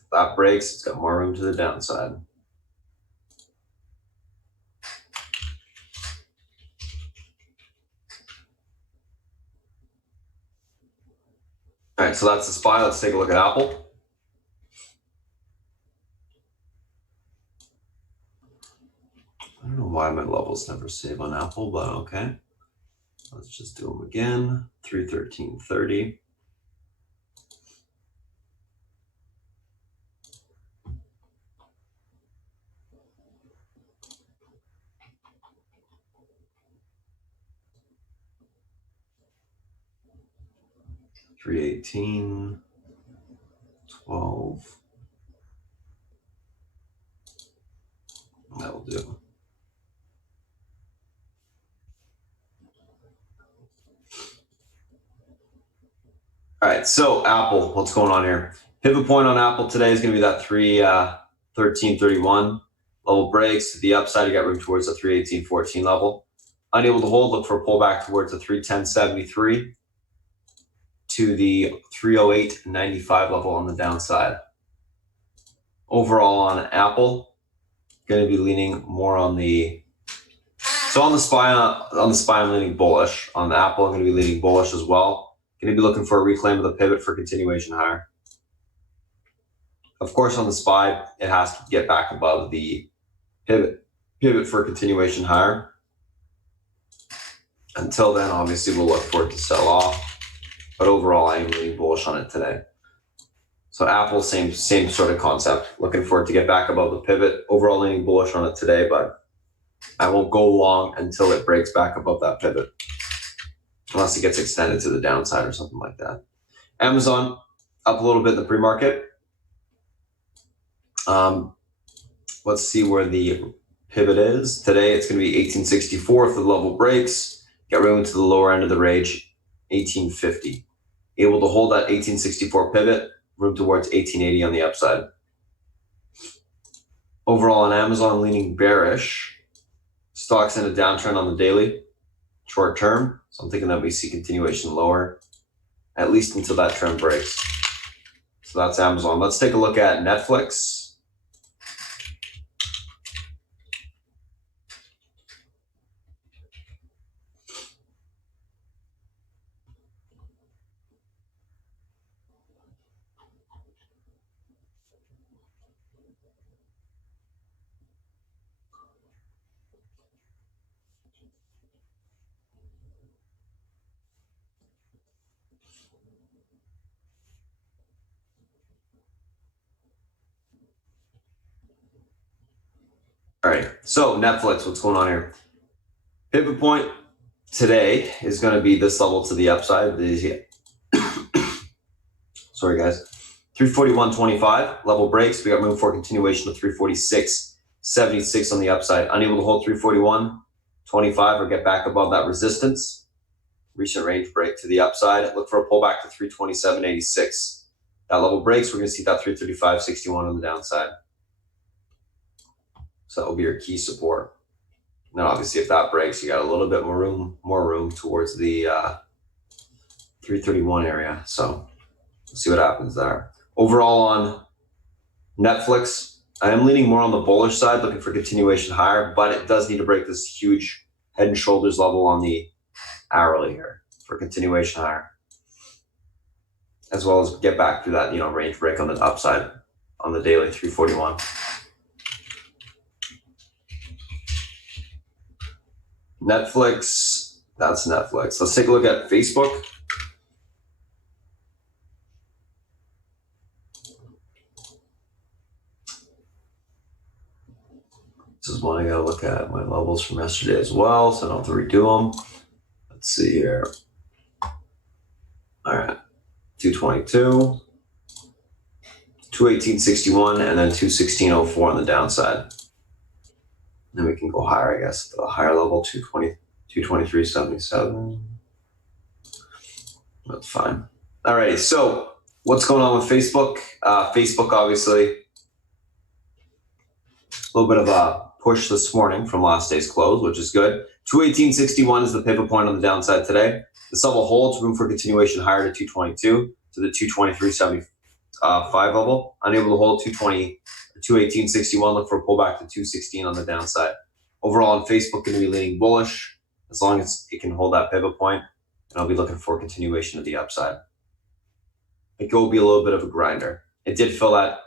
If that breaks, it's got more room to the downside. All right, so that's the SPY. Let's take a look at Apple. I don't know why my levels never save on Apple, but okay. Let's just do them again. 313.30. $318.12. That'll do. All right, so Apple, what's going on here? Pivot point on Apple today is going to be that 313.31. Level breaks to the upside. You got room towards the 318.14 level. Unable to hold, look for a pullback towards the 310.73 to the 308.95 level on the downside. Overall on Apple, going to be leaning more on the, so on the SPY I'm leaning bullish. On the Apple, I'm going to be leaning bullish as well. Going to be looking for a reclaim of the pivot for continuation higher. Of course, on the SPY, it has to get back above the pivot for continuation higher. Until then, obviously, we'll look for it to sell off. But overall, I am leaning bullish on it today. So Apple, same sort of concept. Looking for it to get back above the pivot. Overall, leaning bullish on it today, but I won't go long until it breaks back above that pivot. Unless it gets extended to the downside or something like that. Amazon, up a little bit in the pre-market. Let's see where the pivot is. Today, it's going to be 1864 if the level breaks. Get room to the lower end of the range, 1850. Able to hold that 1864 pivot, room towards 1880 on the upside. Overall on Amazon, leaning bearish. Stocks in a downtrend on the daily, short term. So I'm thinking that we see continuation lower, at least until that trend breaks. So that's Amazon. Let's take a look at Netflix. All right, so Netflix, what's going on here? Pivot point today is going to be this level to the upside. Sorry, guys. 341.25 level breaks. We got room for continuation of 346.76 on the upside. Unable to hold 341.25 or get back above that resistance. Recent range break to the upside. Look for a pullback to 327.86. That level breaks. We're going to see that 335.61 on the downside. So that will be your key support. And then obviously if that breaks, you got a little bit more room towards the 331 area. So we'll see what happens there. Overall on Netflix, I am leaning more on the bullish side, looking for continuation higher, but it does need to break this huge head and shoulders level on the hourly here for continuation higher, as well as get back through that, range break on the upside on the daily 341. Netflix, that's Netflix. Let's take a look at Facebook. This is one I gotta look at my levels from yesterday as well, so I don't have to redo them. Let's see here. All right, 222, 218.61, and then 216.04 on the downside. Then we can go higher, I guess, the higher level, 223.77. That's fine. All righty, so what's going on with Facebook? Facebook, obviously, a little bit of a push this morning from last day's close, which is good. 218.61 is the pivot point on the downside today. This level holds, room for continuation higher to 222, to the 223.75 level. Unable to hold 218.61, look for a pullback to 216 on the downside. Overall on Facebook, going to be leaning bullish as long as it can hold that pivot point, and I'll be looking for continuation of the upside. I think it will be a little bit of a grinder. It did fill that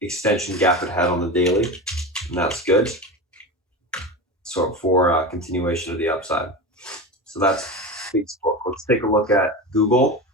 extension gap it had on the daily, and that's good. So for continuation of the upside. So that's Facebook. Let's take a look at Google.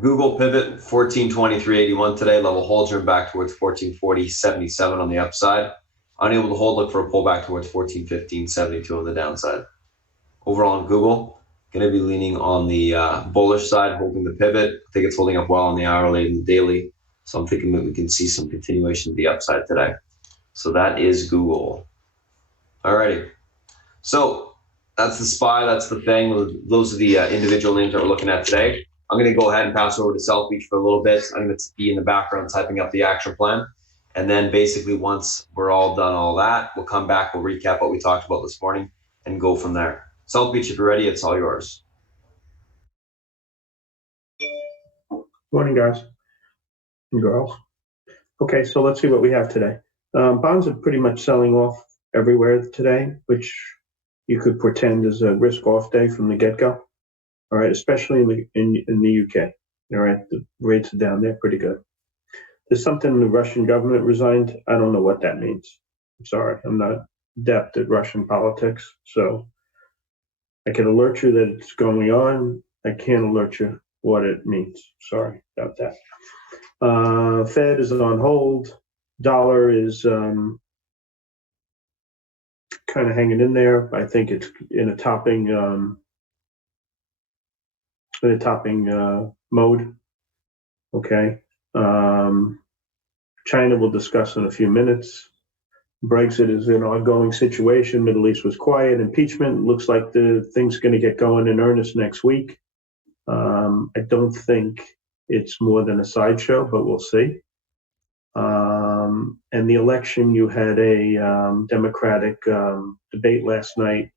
Google pivot 1423.81 today. Level holds are back towards 1440.77 on the upside. Unable to hold, look for a pullback towards 1415.72 on the downside. Overall on Google, going to be leaning on the bullish side, holding the pivot. I think it's holding up well on the hourly and the daily. So I'm thinking that we can see some continuation of the upside today. So that is Google. Alrighty. So that's the SPY, that's the thing. Those are the individual names that we're looking at today. I'm going to go ahead and pass over to South Beach for a little bit. I'm going to be in the background typing up the action plan. And then basically once we're all done all that, we'll come back, we'll recap what we talked about this morning and go from there. South Beach, if you're ready, it's all yours. Morning, guys and girls. Okay, so let's see what we have today. Bonds are pretty much selling off everywhere today, which you could pretend is a risk-off day from the get-go. All right, especially in the UK. All right, the rates are down there pretty good. There's something the Russian government resigned. I don't know what that means. I'm sorry, I'm not adept at Russian politics, so I can alert you that it's going on. I can't alert you what it means. Sorry about that. Fed is on hold. Dollar is kind of hanging in there. I think it's in a topping mode. Okay. China we'll discuss in a few minutes. Brexit is an ongoing situation. Middle East was quiet. Impeachment looks like the thing's going to get going in earnest next week. I don't think it's more than a sideshow, but we'll see. And the election, you had a Democratic debate last night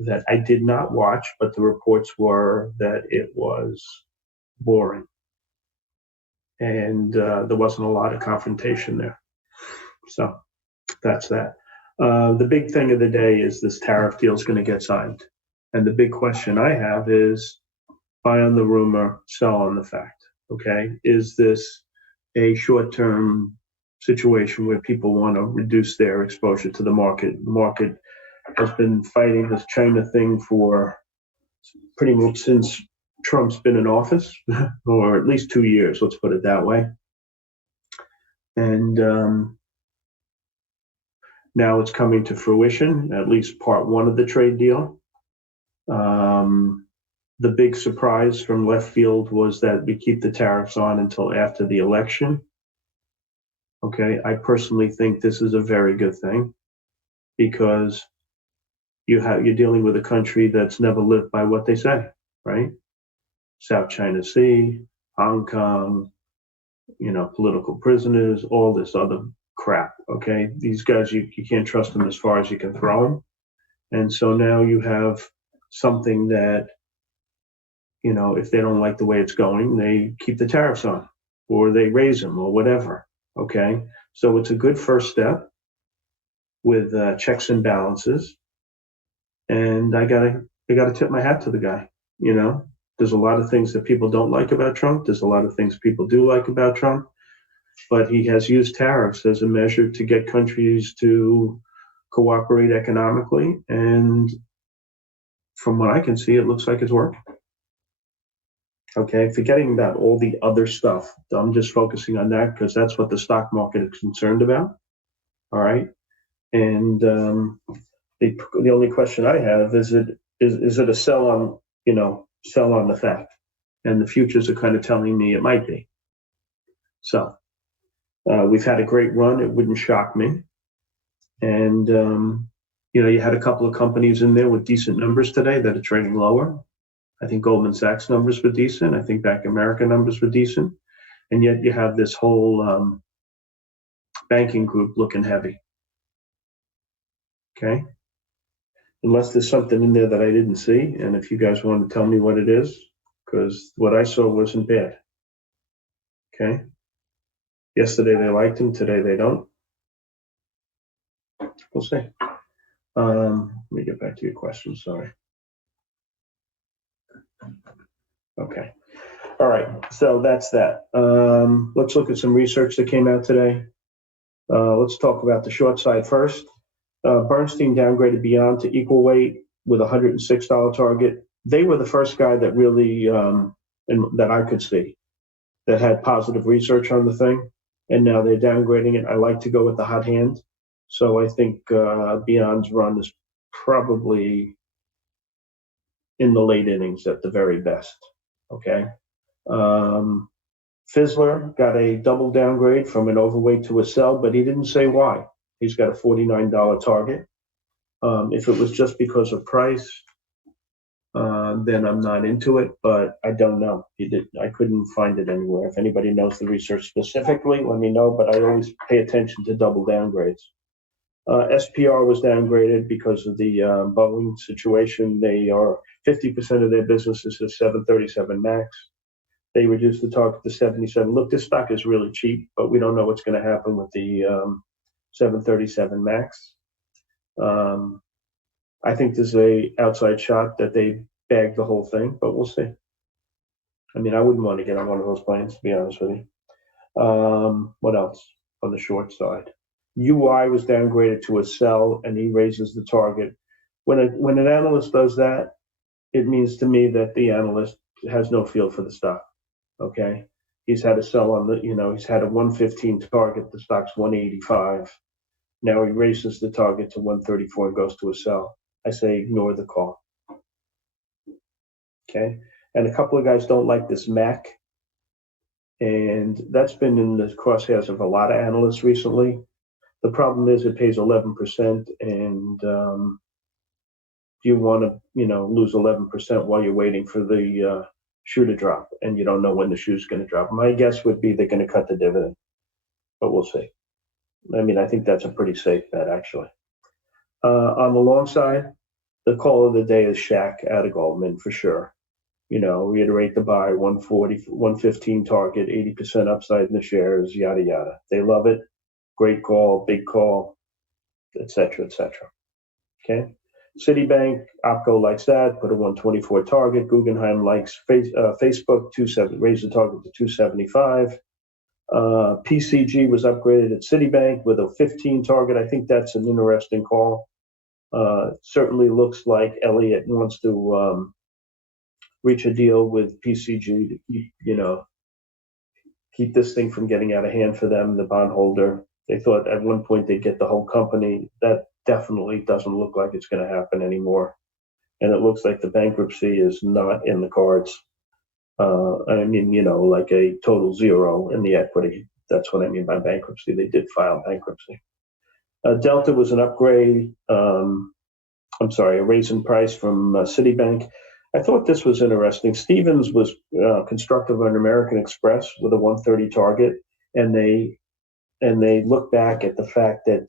that I did not watch, but the reports were that it was boring. And there wasn't a lot of confrontation there. So that's that. The big thing of the day is this tariff deal is going to get signed. And the big question I have is buy on the rumor, sell on the fact. Okay. Is this a short-term situation where people want to reduce their exposure to the market? The market has been fighting this China thing for pretty much since Trump's been in office, or at least 2 years, let's put it that way. And now it's coming to fruition, at least part one of the trade deal. The big surprise from left field was that we keep the tariffs on until after the election. Okay, I personally think this is a very good thing because you're dealing with a country that's never lived by what they say, right? South China Sea, Hong Kong, political prisoners, all this other crap. Okay, these guys, you can't trust them as far as you can throw them. And so now you have something that, if they don't like the way it's going, they keep the tariffs on, or they raise them, or whatever. Okay, so it's a good first step with checks and balances. And I gotta tip my hat to the guy. There's a lot of things that people don't like about Trump. There's a lot of things people do like about Trump. But he has used tariffs as a measure to get countries to cooperate economically. And from what I can see, it looks like it's working. Okay, forgetting about all the other stuff. I'm just focusing on that because that's what the stock market is concerned about. All right. And the only question I have is it a sell on the fact? And the futures are kind of telling me it might be. So we've had a great run. It wouldn't shock me. And you had a couple of companies in there with decent numbers today that are trading lower. I think Goldman Sachs numbers were decent. I think Bank of America numbers were decent. And yet you have this whole banking group looking heavy. Okay. Unless there's something in there that I didn't see. And if you guys want to tell me what it is, because what I saw wasn't bad. Okay. Yesterday they liked him. Today they don't. We'll see. Let me get back to your question. Sorry. Okay. All right. So that's that. Let's look at some research that came out today. Let's talk about the short side first. Bernstein downgraded Beyond to equal weight with a $106 target. They were the first guy that really, that I could see, that had positive research on the thing. And now they're downgrading it. I like to go with the hot hand. So I think Beyond's run is probably in the late innings at the very best. Okay. Fizzler got a double downgrade from an overweight to a sell, but he didn't say why. He's got a $49 target. If it was just because of price, then I'm not into it, but I don't know. I couldn't find it anywhere. If anybody knows the research specifically, let me know, but I always pay attention to double downgrades. SPR was downgraded because of the Boeing situation. They are 50% of their business is the 737 MAX. They reduced the target to 77. Look, this stock is really cheap, but we don't know what's going to happen with the 737 MAX. I think there's a outside shot that they bagged the whole thing, but we'll see. I mean, I wouldn't want to get on one of those planes, to be honest with you. What else on the short side? UI was downgraded to a sell, and he raises the target. When an analyst does that, it means to me that the analyst has no feel for the stock. Okay, he's had a sell on the, he's had a 115 target. The stock's 185. Now he raises the target to 134 and goes to a sell. I say ignore the call. Okay, and a couple of guys don't like this MAC, and that's been in the crosshairs of a lot of analysts recently. The problem is it pays 11%, and you want to, lose 11% while you're waiting for the shoe to drop, and you don't know when the shoe's going to drop. My guess would be they're going to cut the dividend, but we'll see. I mean, I think that's a pretty safe bet, actually. On the long side, the call of the day is Shaq out of Goldman for sure. Reiterate the buy, 140, 115 target, 80% upside in the shares, yada, yada. They love it. Great call, big call, et cetera, et cetera. Okay. Citibank, OpCo likes that, put a 124 target. Guggenheim likes Facebook, 270, raised the target to 275. PCG was upgraded at Citibank with a 15 target. I think that's an interesting call. Certainly looks like Elliott wants to reach a deal with PCG to keep this thing from getting out of hand for them, the bondholder. They thought at one point they'd get the whole company. That definitely doesn't look like it's going to happen anymore. And it looks like the bankruptcy is not in the cards. I mean, like a total zero in the equity. That's what I mean by bankruptcy. They did file bankruptcy. Delta was an upgrade. I'm sorry, a raise in price from Citibank. I thought this was interesting. Stevens was constructive on American Express with a 130 target, and they look back at the fact that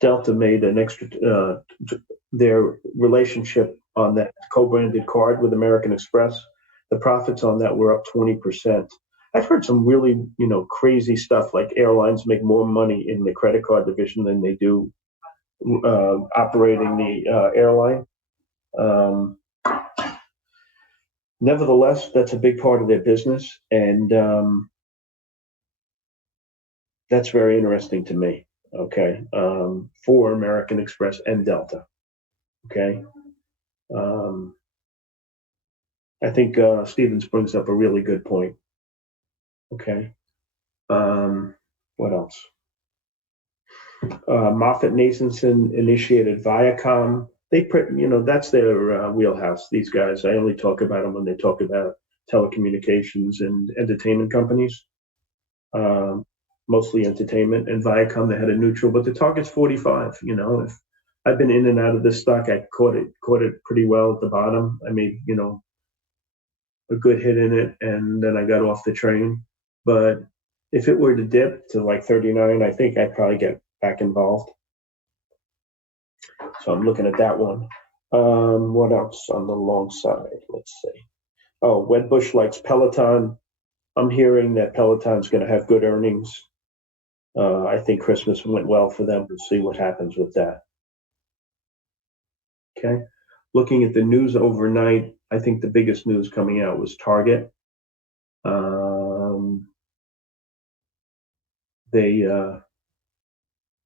Delta made an extra their relationship on that co-branded card with American Express. The profits on that were up 20%. I've heard some really crazy stuff like airlines make more money in the credit card division than they do operating the airline. Nevertheless, that's a big part of their business, and that's very interesting to me. Okay, for American Express and Delta. Okay, I think Stevens brings up a really good point. Okay, what else? Moffett Nathanson initiated Viacom. That's their wheelhouse. These guys, I only talk about them when they talk about telecommunications and entertainment companies, mostly entertainment. And Viacom, they had a neutral, but the target's 45. If I've been in and out of this stock, I caught it pretty well at the bottom. I made a good hit in it, and then I got off the train. But if it were to dip to like 39, I think I'd probably get back involved. So I'm looking at that one. What else on the long side? Let's see. Oh, Wedbush likes Peloton. I'm hearing that Peloton's going to have good earnings. I think Christmas went well for them. We'll see what happens with that. Okay. Looking at the news overnight, I think the biggest news coming out was Target.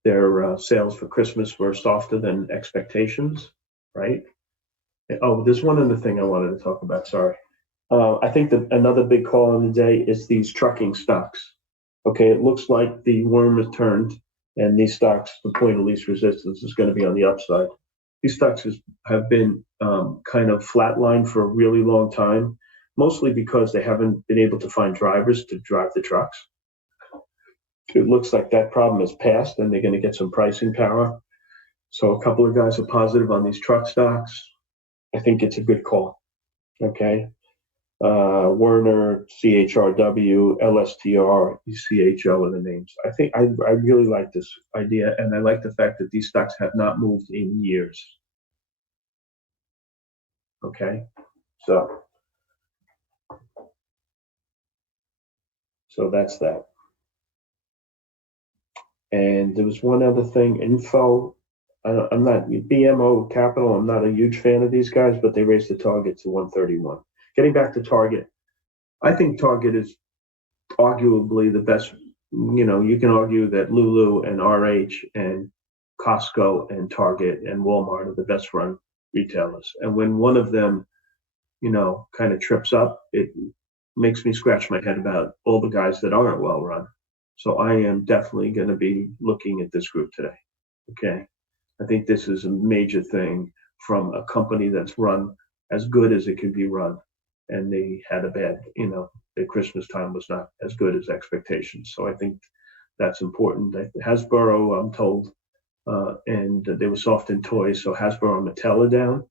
Their sales for Christmas were softer than expectations, right? Oh, there's one other thing I wanted to talk about. Sorry. I think that another big call on the day is these trucking stocks. Okay, it looks like the worm has turned, and these stocks, the point of least resistance is going to be on the upside. These stocks have been kind of flatlined for a really long time, mostly because they haven't been able to find drivers to drive the trucks. It looks like that problem is past, and they're going to get some pricing power. So a couple of guys are positive on these truck stocks. I think it's a good call. Okay. Werner, CHRW, LSTR, ECHO are the names. I think I really like this idea, and I like the fact that these stocks have not moved in years. Okay, so that's that. And there was one other thing, Info. I'm not BMO Capital. I'm not a huge fan of these guys, but they raised the target to 131. Getting back to Target, I think Target is arguably the best. You can argue that Lulu and RH and Costco and Target and Walmart are the best run retailers. And when one of them, kind of trips up, it makes me scratch my head about all the guys that aren't well run. So I am definitely going to be looking at this group today. Okay. I think this is a major thing from a company that's run as good as it can be run. And they had a bad, the Christmas time was not as good as expectations. So I think that's important. Hasbro, I'm told, and they were soft in toys. So Hasbro and Mattel are down.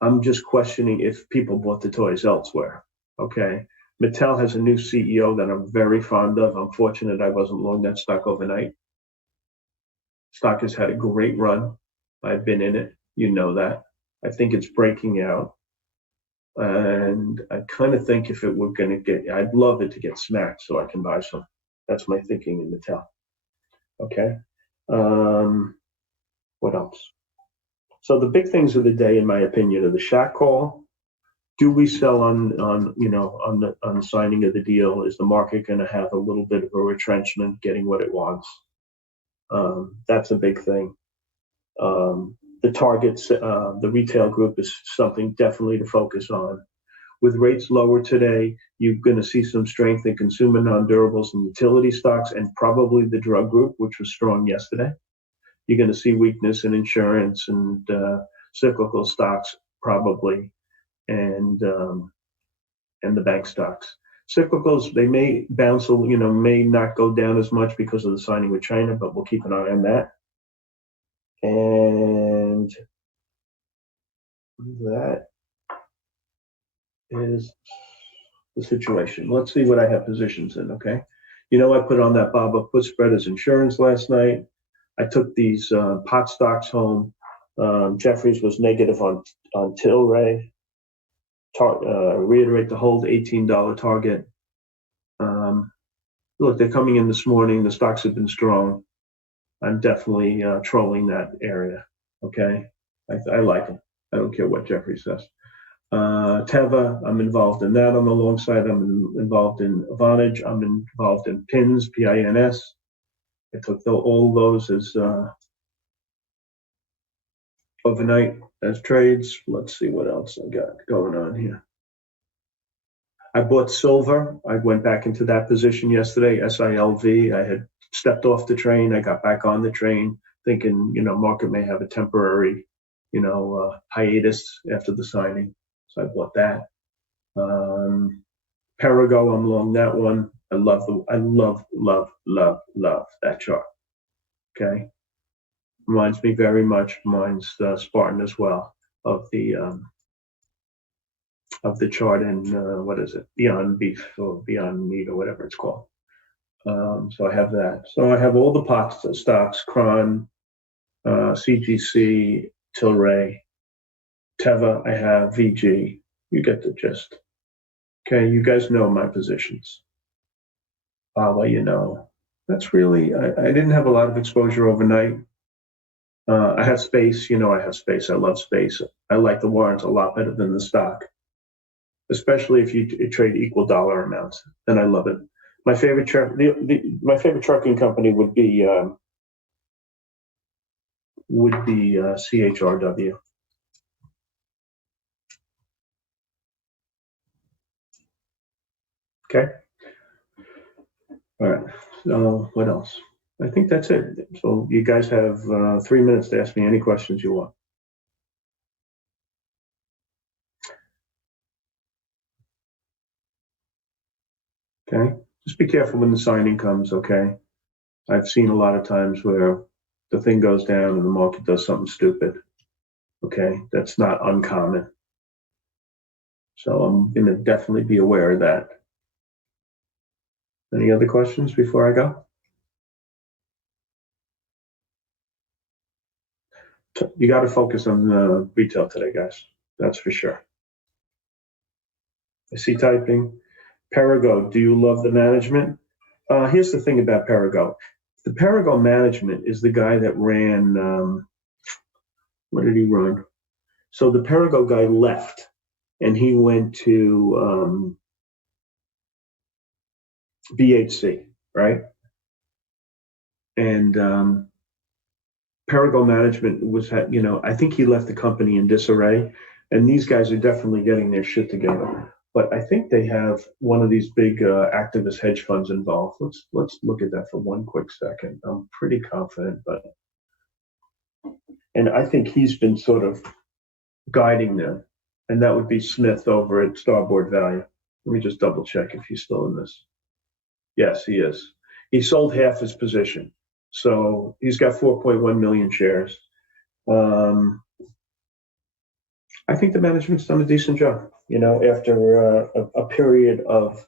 I'm just questioning if people bought the toys elsewhere. Okay. Mattel has a new CEO that I'm very fond of. I'm fortunate I wasn't long that stock overnight. Stock has had a great run. I've been in it. You know that. I think it's breaking out. And I kind of think if it were going to get, I'd love it to get smacked so I can buy some. That's my thinking in Mattel. Okay. What else? So the big things of the day, in my opinion, are the Shaq call. Do we sell on the signing of the deal? Is the market going to have a little bit of a retrenchment, getting what it wants? That's a big thing. The targets, the retail group is something definitely to focus on. With rates lower today, you're going to see some strength in consumer non-durables and utility stocks, and probably the drug group, which was strong yesterday. You're going to see weakness in insurance and cyclical stocks, probably, and the bank stocks. Cyclicals, they may bounce, may not go down as much because of the signing with China, but we'll keep an eye on that. And that is the situation. Let's see what I have positions in, okay? You know, I put on that Bob Up put spread as insurance last night. I took these pot stocks home. Jeffries was negative on Tilray. Reiterate the hold $18 target. Look, they're coming in this morning. The stocks have been strong. I'm definitely trolling that area. Okay, I like them. I don't care what Jeffrey says. Teva, I'm involved in that on the long side. I'm involved in Vonage. I'm involved in PINS, PINS. I took all those as overnight as trades. Let's see what else I got going on here. I bought silver. I went back into that position yesterday, SILV. I had stepped off the train. I got back on the train thinking, market may have a temporary, hiatus after the signing. So I bought that. Perigo, I'm long that one. I love that chart. Okay. Reminds me very much, Spartan as well, of the chart in, what is it? Beyond Beef or Beyond Meat or whatever it's called. So I have that. So I have all the pot stocks, Cron, CGC, Tilray, Teva, I have VG. You get the gist. Okay, you guys know my positions. I'll let you know. That's really, I didn't have a lot of exposure overnight. I have space, I have space. I love space. I like the warrants a lot better than the stock, especially if you trade equal dollar amounts. And I love it. My favorite my favorite trucking company would be CHRW. Okay. All right. So what else? I think that's it. So you guys have 3 minutes to ask me any questions you want. Okay. Just be careful when the signing comes. Okay. I've seen a lot of times where the thing goes down and the market does something stupid. Okay. That's not uncommon. So I'm going to definitely be aware of that. Any other questions before I go? You got to focus on retail today, guys. That's for sure. I see typing. Perigo, do you love the management? Here's the thing about Perigo. The Perigo management is the guy that ran, what did he run? So the Perigo guy left and he went to BHC, right? And Perigo management was, I think he left the company in disarray, and these guys are definitely getting their shit together. But I think they have one of these big activist hedge funds involved. Let's look at that for one quick second. I'm pretty confident, and I think he's been sort of guiding them, and that would be Smith over at Starboard Value. Let me just double check if he's still in this. Yes, he is. He sold half his position. So he's got 4.1 million shares. I think the management's done a decent job, after a period of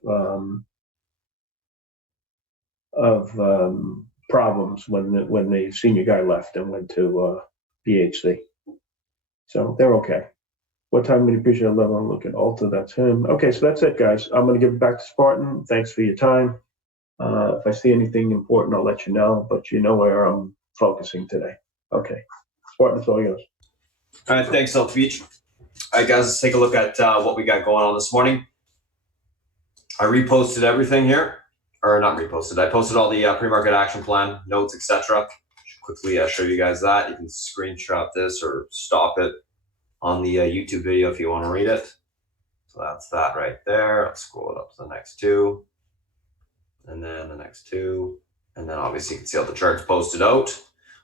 problems when the senior guy left and went to BHC. So they're okay. What time would you appreciate? 11. I'm looking. Alta, that's him. Okay, so that's it, guys. I'm going to give it back to Spartan. Thanks for your time. If I see anything important, I'll let you know, but you know where I'm focusing today. Okay. Spartan, it's all yours. All right, thanks, Beach. All right, guys, let's take a look at what we got going on this morning. I reposted everything here, or not reposted. I posted all the pre-market action plan, notes, etc. Quickly show you guys that. You can screenshot this or stop it on the YouTube video if you want to read it. So that's that right there. Let's scroll it up to the next two. And then the next two. And then obviously you can see all the charts posted out.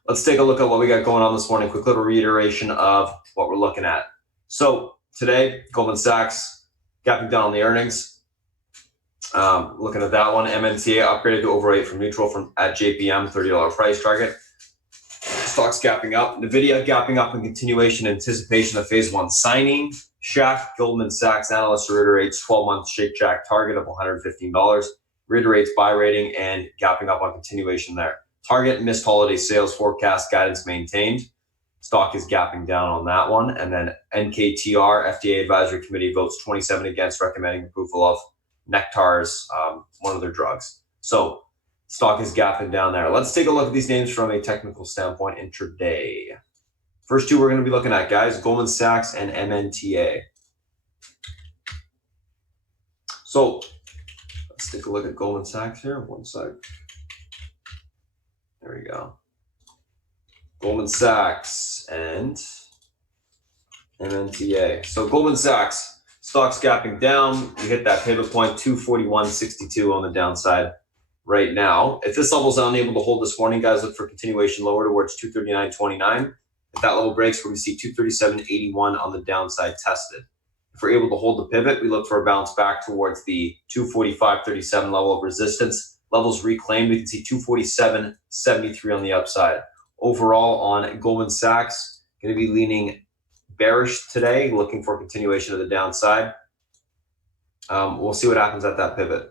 Let's take a look at what we got going on this morning. Quick little reiteration of what we're looking at. So today, Goldman Sachs gapping down on the earnings. Looking at that one, MNCA upgraded to overweight from neutral at JPM, $30 price target. Stocks gapping up. NVIDIA gapping up in continuation in anticipation of phase 1 signing. Shack, Goldman Sachs analyst reiterates 12-month Shake Shack target of $115. Reiterates buy rating and gapping up on continuation there. Target missed holiday sales forecast guidance maintained. Stock is gapping down on that one. And then NKTR, FDA Advisory Committee votes 27 against recommending approval of Nectar's, one of their drugs. So stock is gapping down there. Let's take a look at these names from a technical standpoint intraday. First two we're going to be looking at, guys, Goldman Sachs and MNTA. So let's take a look at Goldman Sachs here. One sec. There we go. Goldman Sachs and MNTA. So Goldman Sachs, stock's gapping down. We hit that pivot point, 241.62 on the downside right now. If this level is unable to hold this morning, guys, look for continuation lower towards 239.29. If that level breaks, we're going to see 237.81 on the downside tested. If we're able to hold the pivot, we look for a bounce back towards the 245.37 level of resistance. Levels reclaimed, we can see 247.73 on the upside. Overall on Goldman Sachs, going to be leaning bearish today, looking for continuation of the downside. We'll see what happens at that pivot.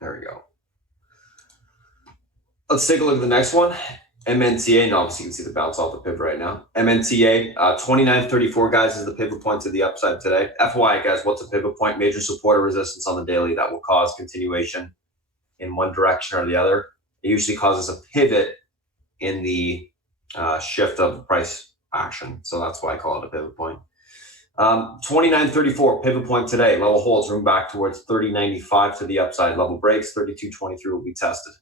There we go. Let's take a look at the next one. MNTA, and obviously you can see the bounce off the pivot right now. MNTA, 29.34, guys, is the pivot point to the upside today. FYI, guys, what's a pivot point? Major support or resistance on the daily that will cause continuation in one direction or the other. It usually causes a pivot in the shift of the price action. So that's why I call it a pivot point. 29.34, pivot point today. Level holds, room back towards 30.95 to the upside. Level breaks, 32.23 will be tested.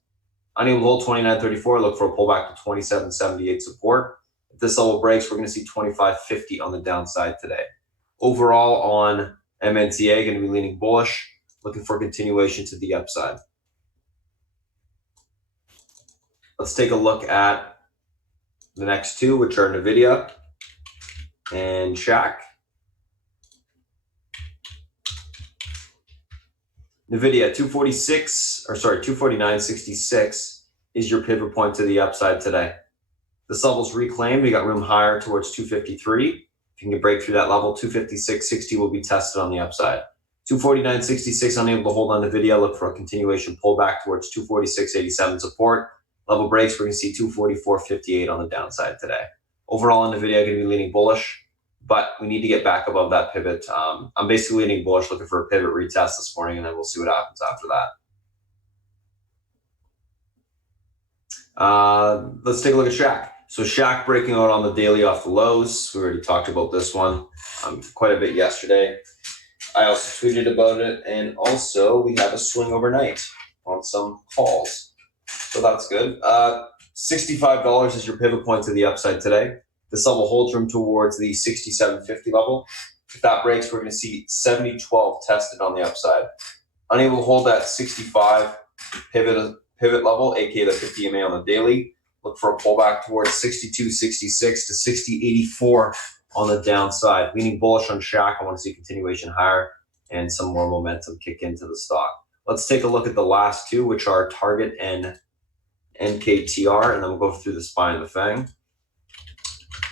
Unable to hold 29.34, look for a pullback to 27.78 support. If this level breaks, we're going to see 25.50 on the downside today. Overall on MNTA, going to be leaning bullish, looking for continuation to the upside. Let's take a look at the next two, which are NVIDIA and Shack. NVIDIA 249.66 is your pivot point to the upside today. This level's reclaimed. We got room higher towards 253. If you can break through that level, 256.60 will be tested on the upside. 249.66 unable to hold on NVIDIA. Look for a continuation pullback towards 246.87 support. Level breaks, we're going to see 244.58 on the downside today. Overall on NVIDIA, going to be leaning bullish, but we need to get back above that pivot. I'm basically leaning bullish, looking for a pivot retest this morning, and then we'll see what happens after that. Let's take a look at Shack. So Shack breaking out on the daily off the lows. We already talked about this one quite a bit yesterday. I also tweeted about it, and also we have a swing overnight on some calls. So that's good. $65 is your pivot point to the upside today. This level holds room towards the 67.50 level. If that breaks, we're going to see 70.12 tested on the upside. Unable to hold that 65 pivot level, aka the 50 EMA on the daily. Look for a pullback towards 62.66 to 60.84 on the downside. Leaning bullish on Shack. I want to see continuation higher and some more momentum kick into the stock. Let's take a look at the last two, which are Target and NKTR, and then we'll go through the spine of the FANG.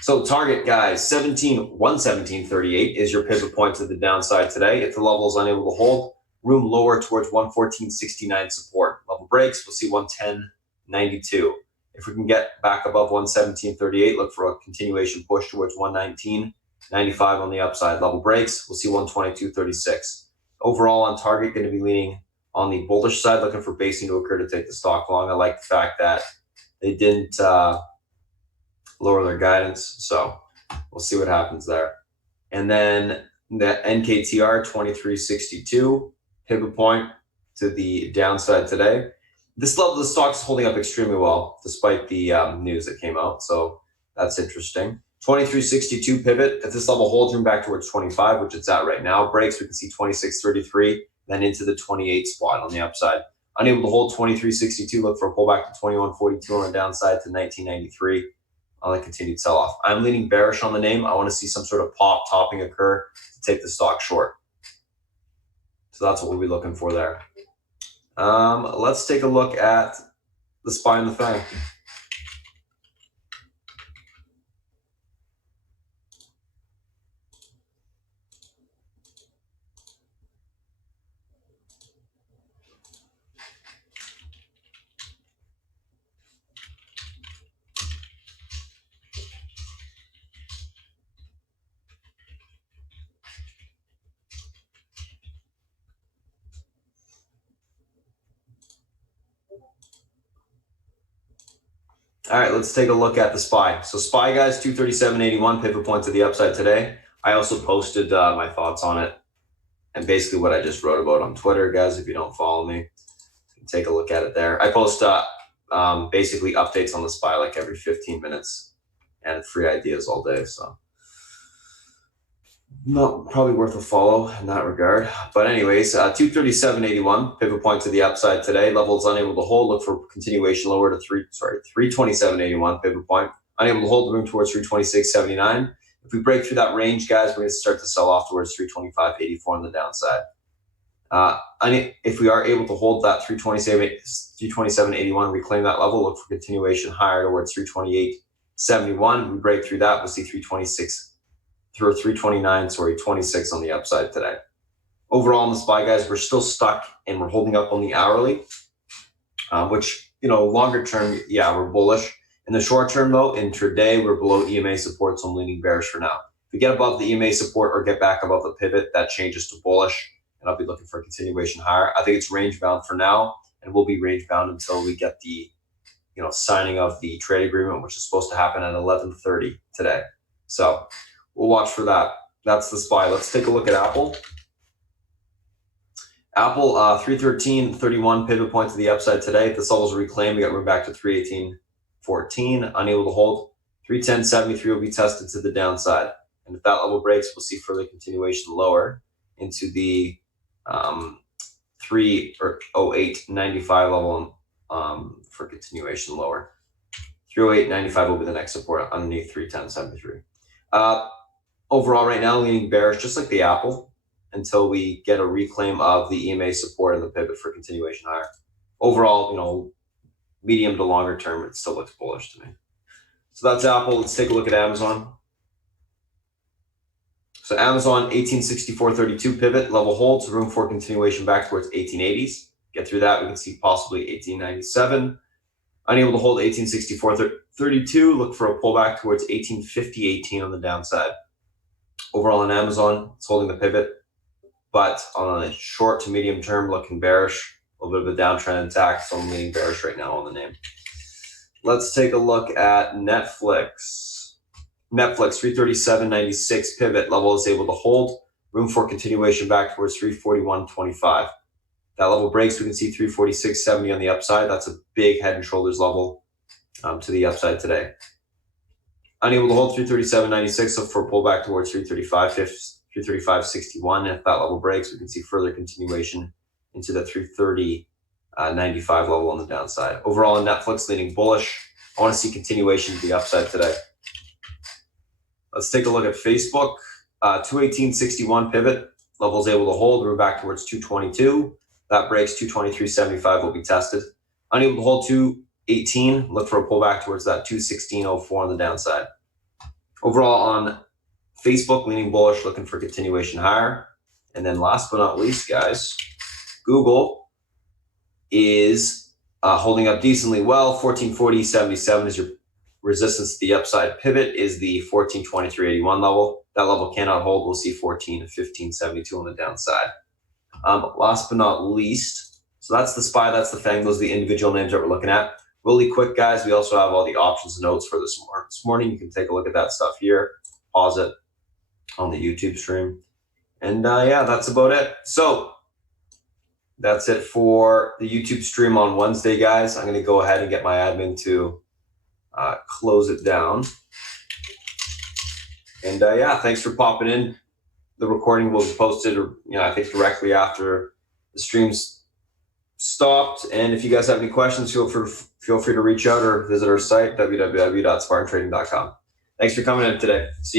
So Target, guys, 117.38 is your pivot point to the downside today. If the level is unable to hold, room lower towards 114.69 support. Level breaks, we'll see 110.92. If we can get back above 117.38, look for a continuation push towards 119.95 on the upside. Level breaks, we'll see 122.36. Overall on Target, going to be leaning on the bullish side, looking for basing to occur to take the stock long. I like the fact that they didn't lower their guidance, so we'll see what happens there. And then the NKTR 23.62 pivot point to the downside today. This level, the stock's holding up extremely well despite the news that came out, so that's interesting. 23.62 pivot. If this level holds, room back towards 25, which it's at right now. Breaks, we can see 26.33, then into the 28 spot on the upside. Unable to hold 23.62, look for a pullback to 21.42 on the downside to 19.93 on the continued sell-off. I'm leaning bearish on the name. I want to see some sort of pop topping occur to take the stock short. So that's what we'll be looking for there. Let's take a look at the SPY and the FANG. All right, let's take a look at the SPY. So SPY, guys, 237.81 pivot point to the upside today. I also posted my thoughts on it and basically what I just wrote about on Twitter, guys. If you don't follow me, take a look at it there. I post basically updates on the SPY like every 15 minutes and free ideas all day. So not probably worth a follow in that regard. But anyways, 237.81 pivot point to the upside today. Levels unable to hold. Look for continuation lower to 327.81 pivot point. Unable to hold, the room towards 326.79. If we break through that range, guys, we're going to start to sell off towards 325.84 on the downside. If we are able to hold that 327.81, reclaim that level, look for continuation higher towards 328.71. We break through that, we'll see 26 on the upside today. Overall on the SPY, guys, we're still stuck and we're holding up on the hourly, which, longer term, yeah, we're bullish. In the short term, though, intraday, we're below EMA support, so I'm leaning bearish for now. If we get above the EMA support or get back above the pivot, that changes to bullish, and I'll be looking for a continuation higher. I think it's range bound for now, and we'll be range bound until we get the, signing of the trade agreement, which is supposed to happen at 11:30 today. So we'll watch for that. That's the SPY. Let's take a look at Apple. Apple, 313.31 pivot point to the upside today. If this level's reclaimed, we got room back to 318.14. Unable to hold. 310.73 will be tested to the downside. And if that level breaks, we'll see further continuation lower into the 308.95 level for continuation lower. 308.95 will be the next support underneath 310.73. Overall, right now, leaning bearish, just like the Apple, until we get a reclaim of the EMA support and the pivot for continuation higher. Overall, medium to longer term, it still looks bullish to me. So that's Apple. Let's take a look at Amazon. So Amazon, 1864.32 pivot, level holds, room for continuation back towards 1880s. Get through that, we can see possibly 1897. Unable to hold 1864.32, look for a pullback towards 1850.18 on the downside. Overall on Amazon, it's holding the pivot, but on a short to medium term, looking bearish. A little bit of a downtrend intact, so I'm leaning bearish right now on the name. Let's take a look at Netflix. Netflix, 337.96 pivot, level is able to hold. Room for continuation back towards 341.25. That level breaks, we can see 346.70 on the upside. That's a big head and shoulders level to the upside today. Unable to hold 337.96, so for a pullback towards 335.61. If that level breaks, we can see further continuation into the 330.95 level on the downside. Overall, on Netflix, leaning bullish. I want to see continuation to the upside today. Let's take a look at Facebook. 218.61 pivot, levels able to hold. We're back towards 222. That breaks, 223.75 will be tested. Unable to hold 218, look for a pullback towards that 216.04 on the downside. Overall on Facebook, leaning bullish, looking for continuation higher. And then last but not least, guys, Google is holding up decently well. 1440.77 is your resistance to the upside. Pivot is the 1423.81 level. That level cannot hold. We'll see 1415.72 on the downside. Last but not least, so that's the SPY, that's the FANG. Those are the individual names that we're looking at. Really quick, guys, we also have all the options and notes for this morning. You can take a look at that stuff here. Pause it on the YouTube stream. And yeah, that's about it. So that's it for the YouTube stream on Wednesday, guys. I'm going to go ahead and get my admin to close it down. And yeah, thanks for popping in. The recording will be posted, I think directly after the stream's stopped. And if you guys have any questions, feel free to reach out or visit our site, www.spartantrading.com. Thanks for coming in today. See you.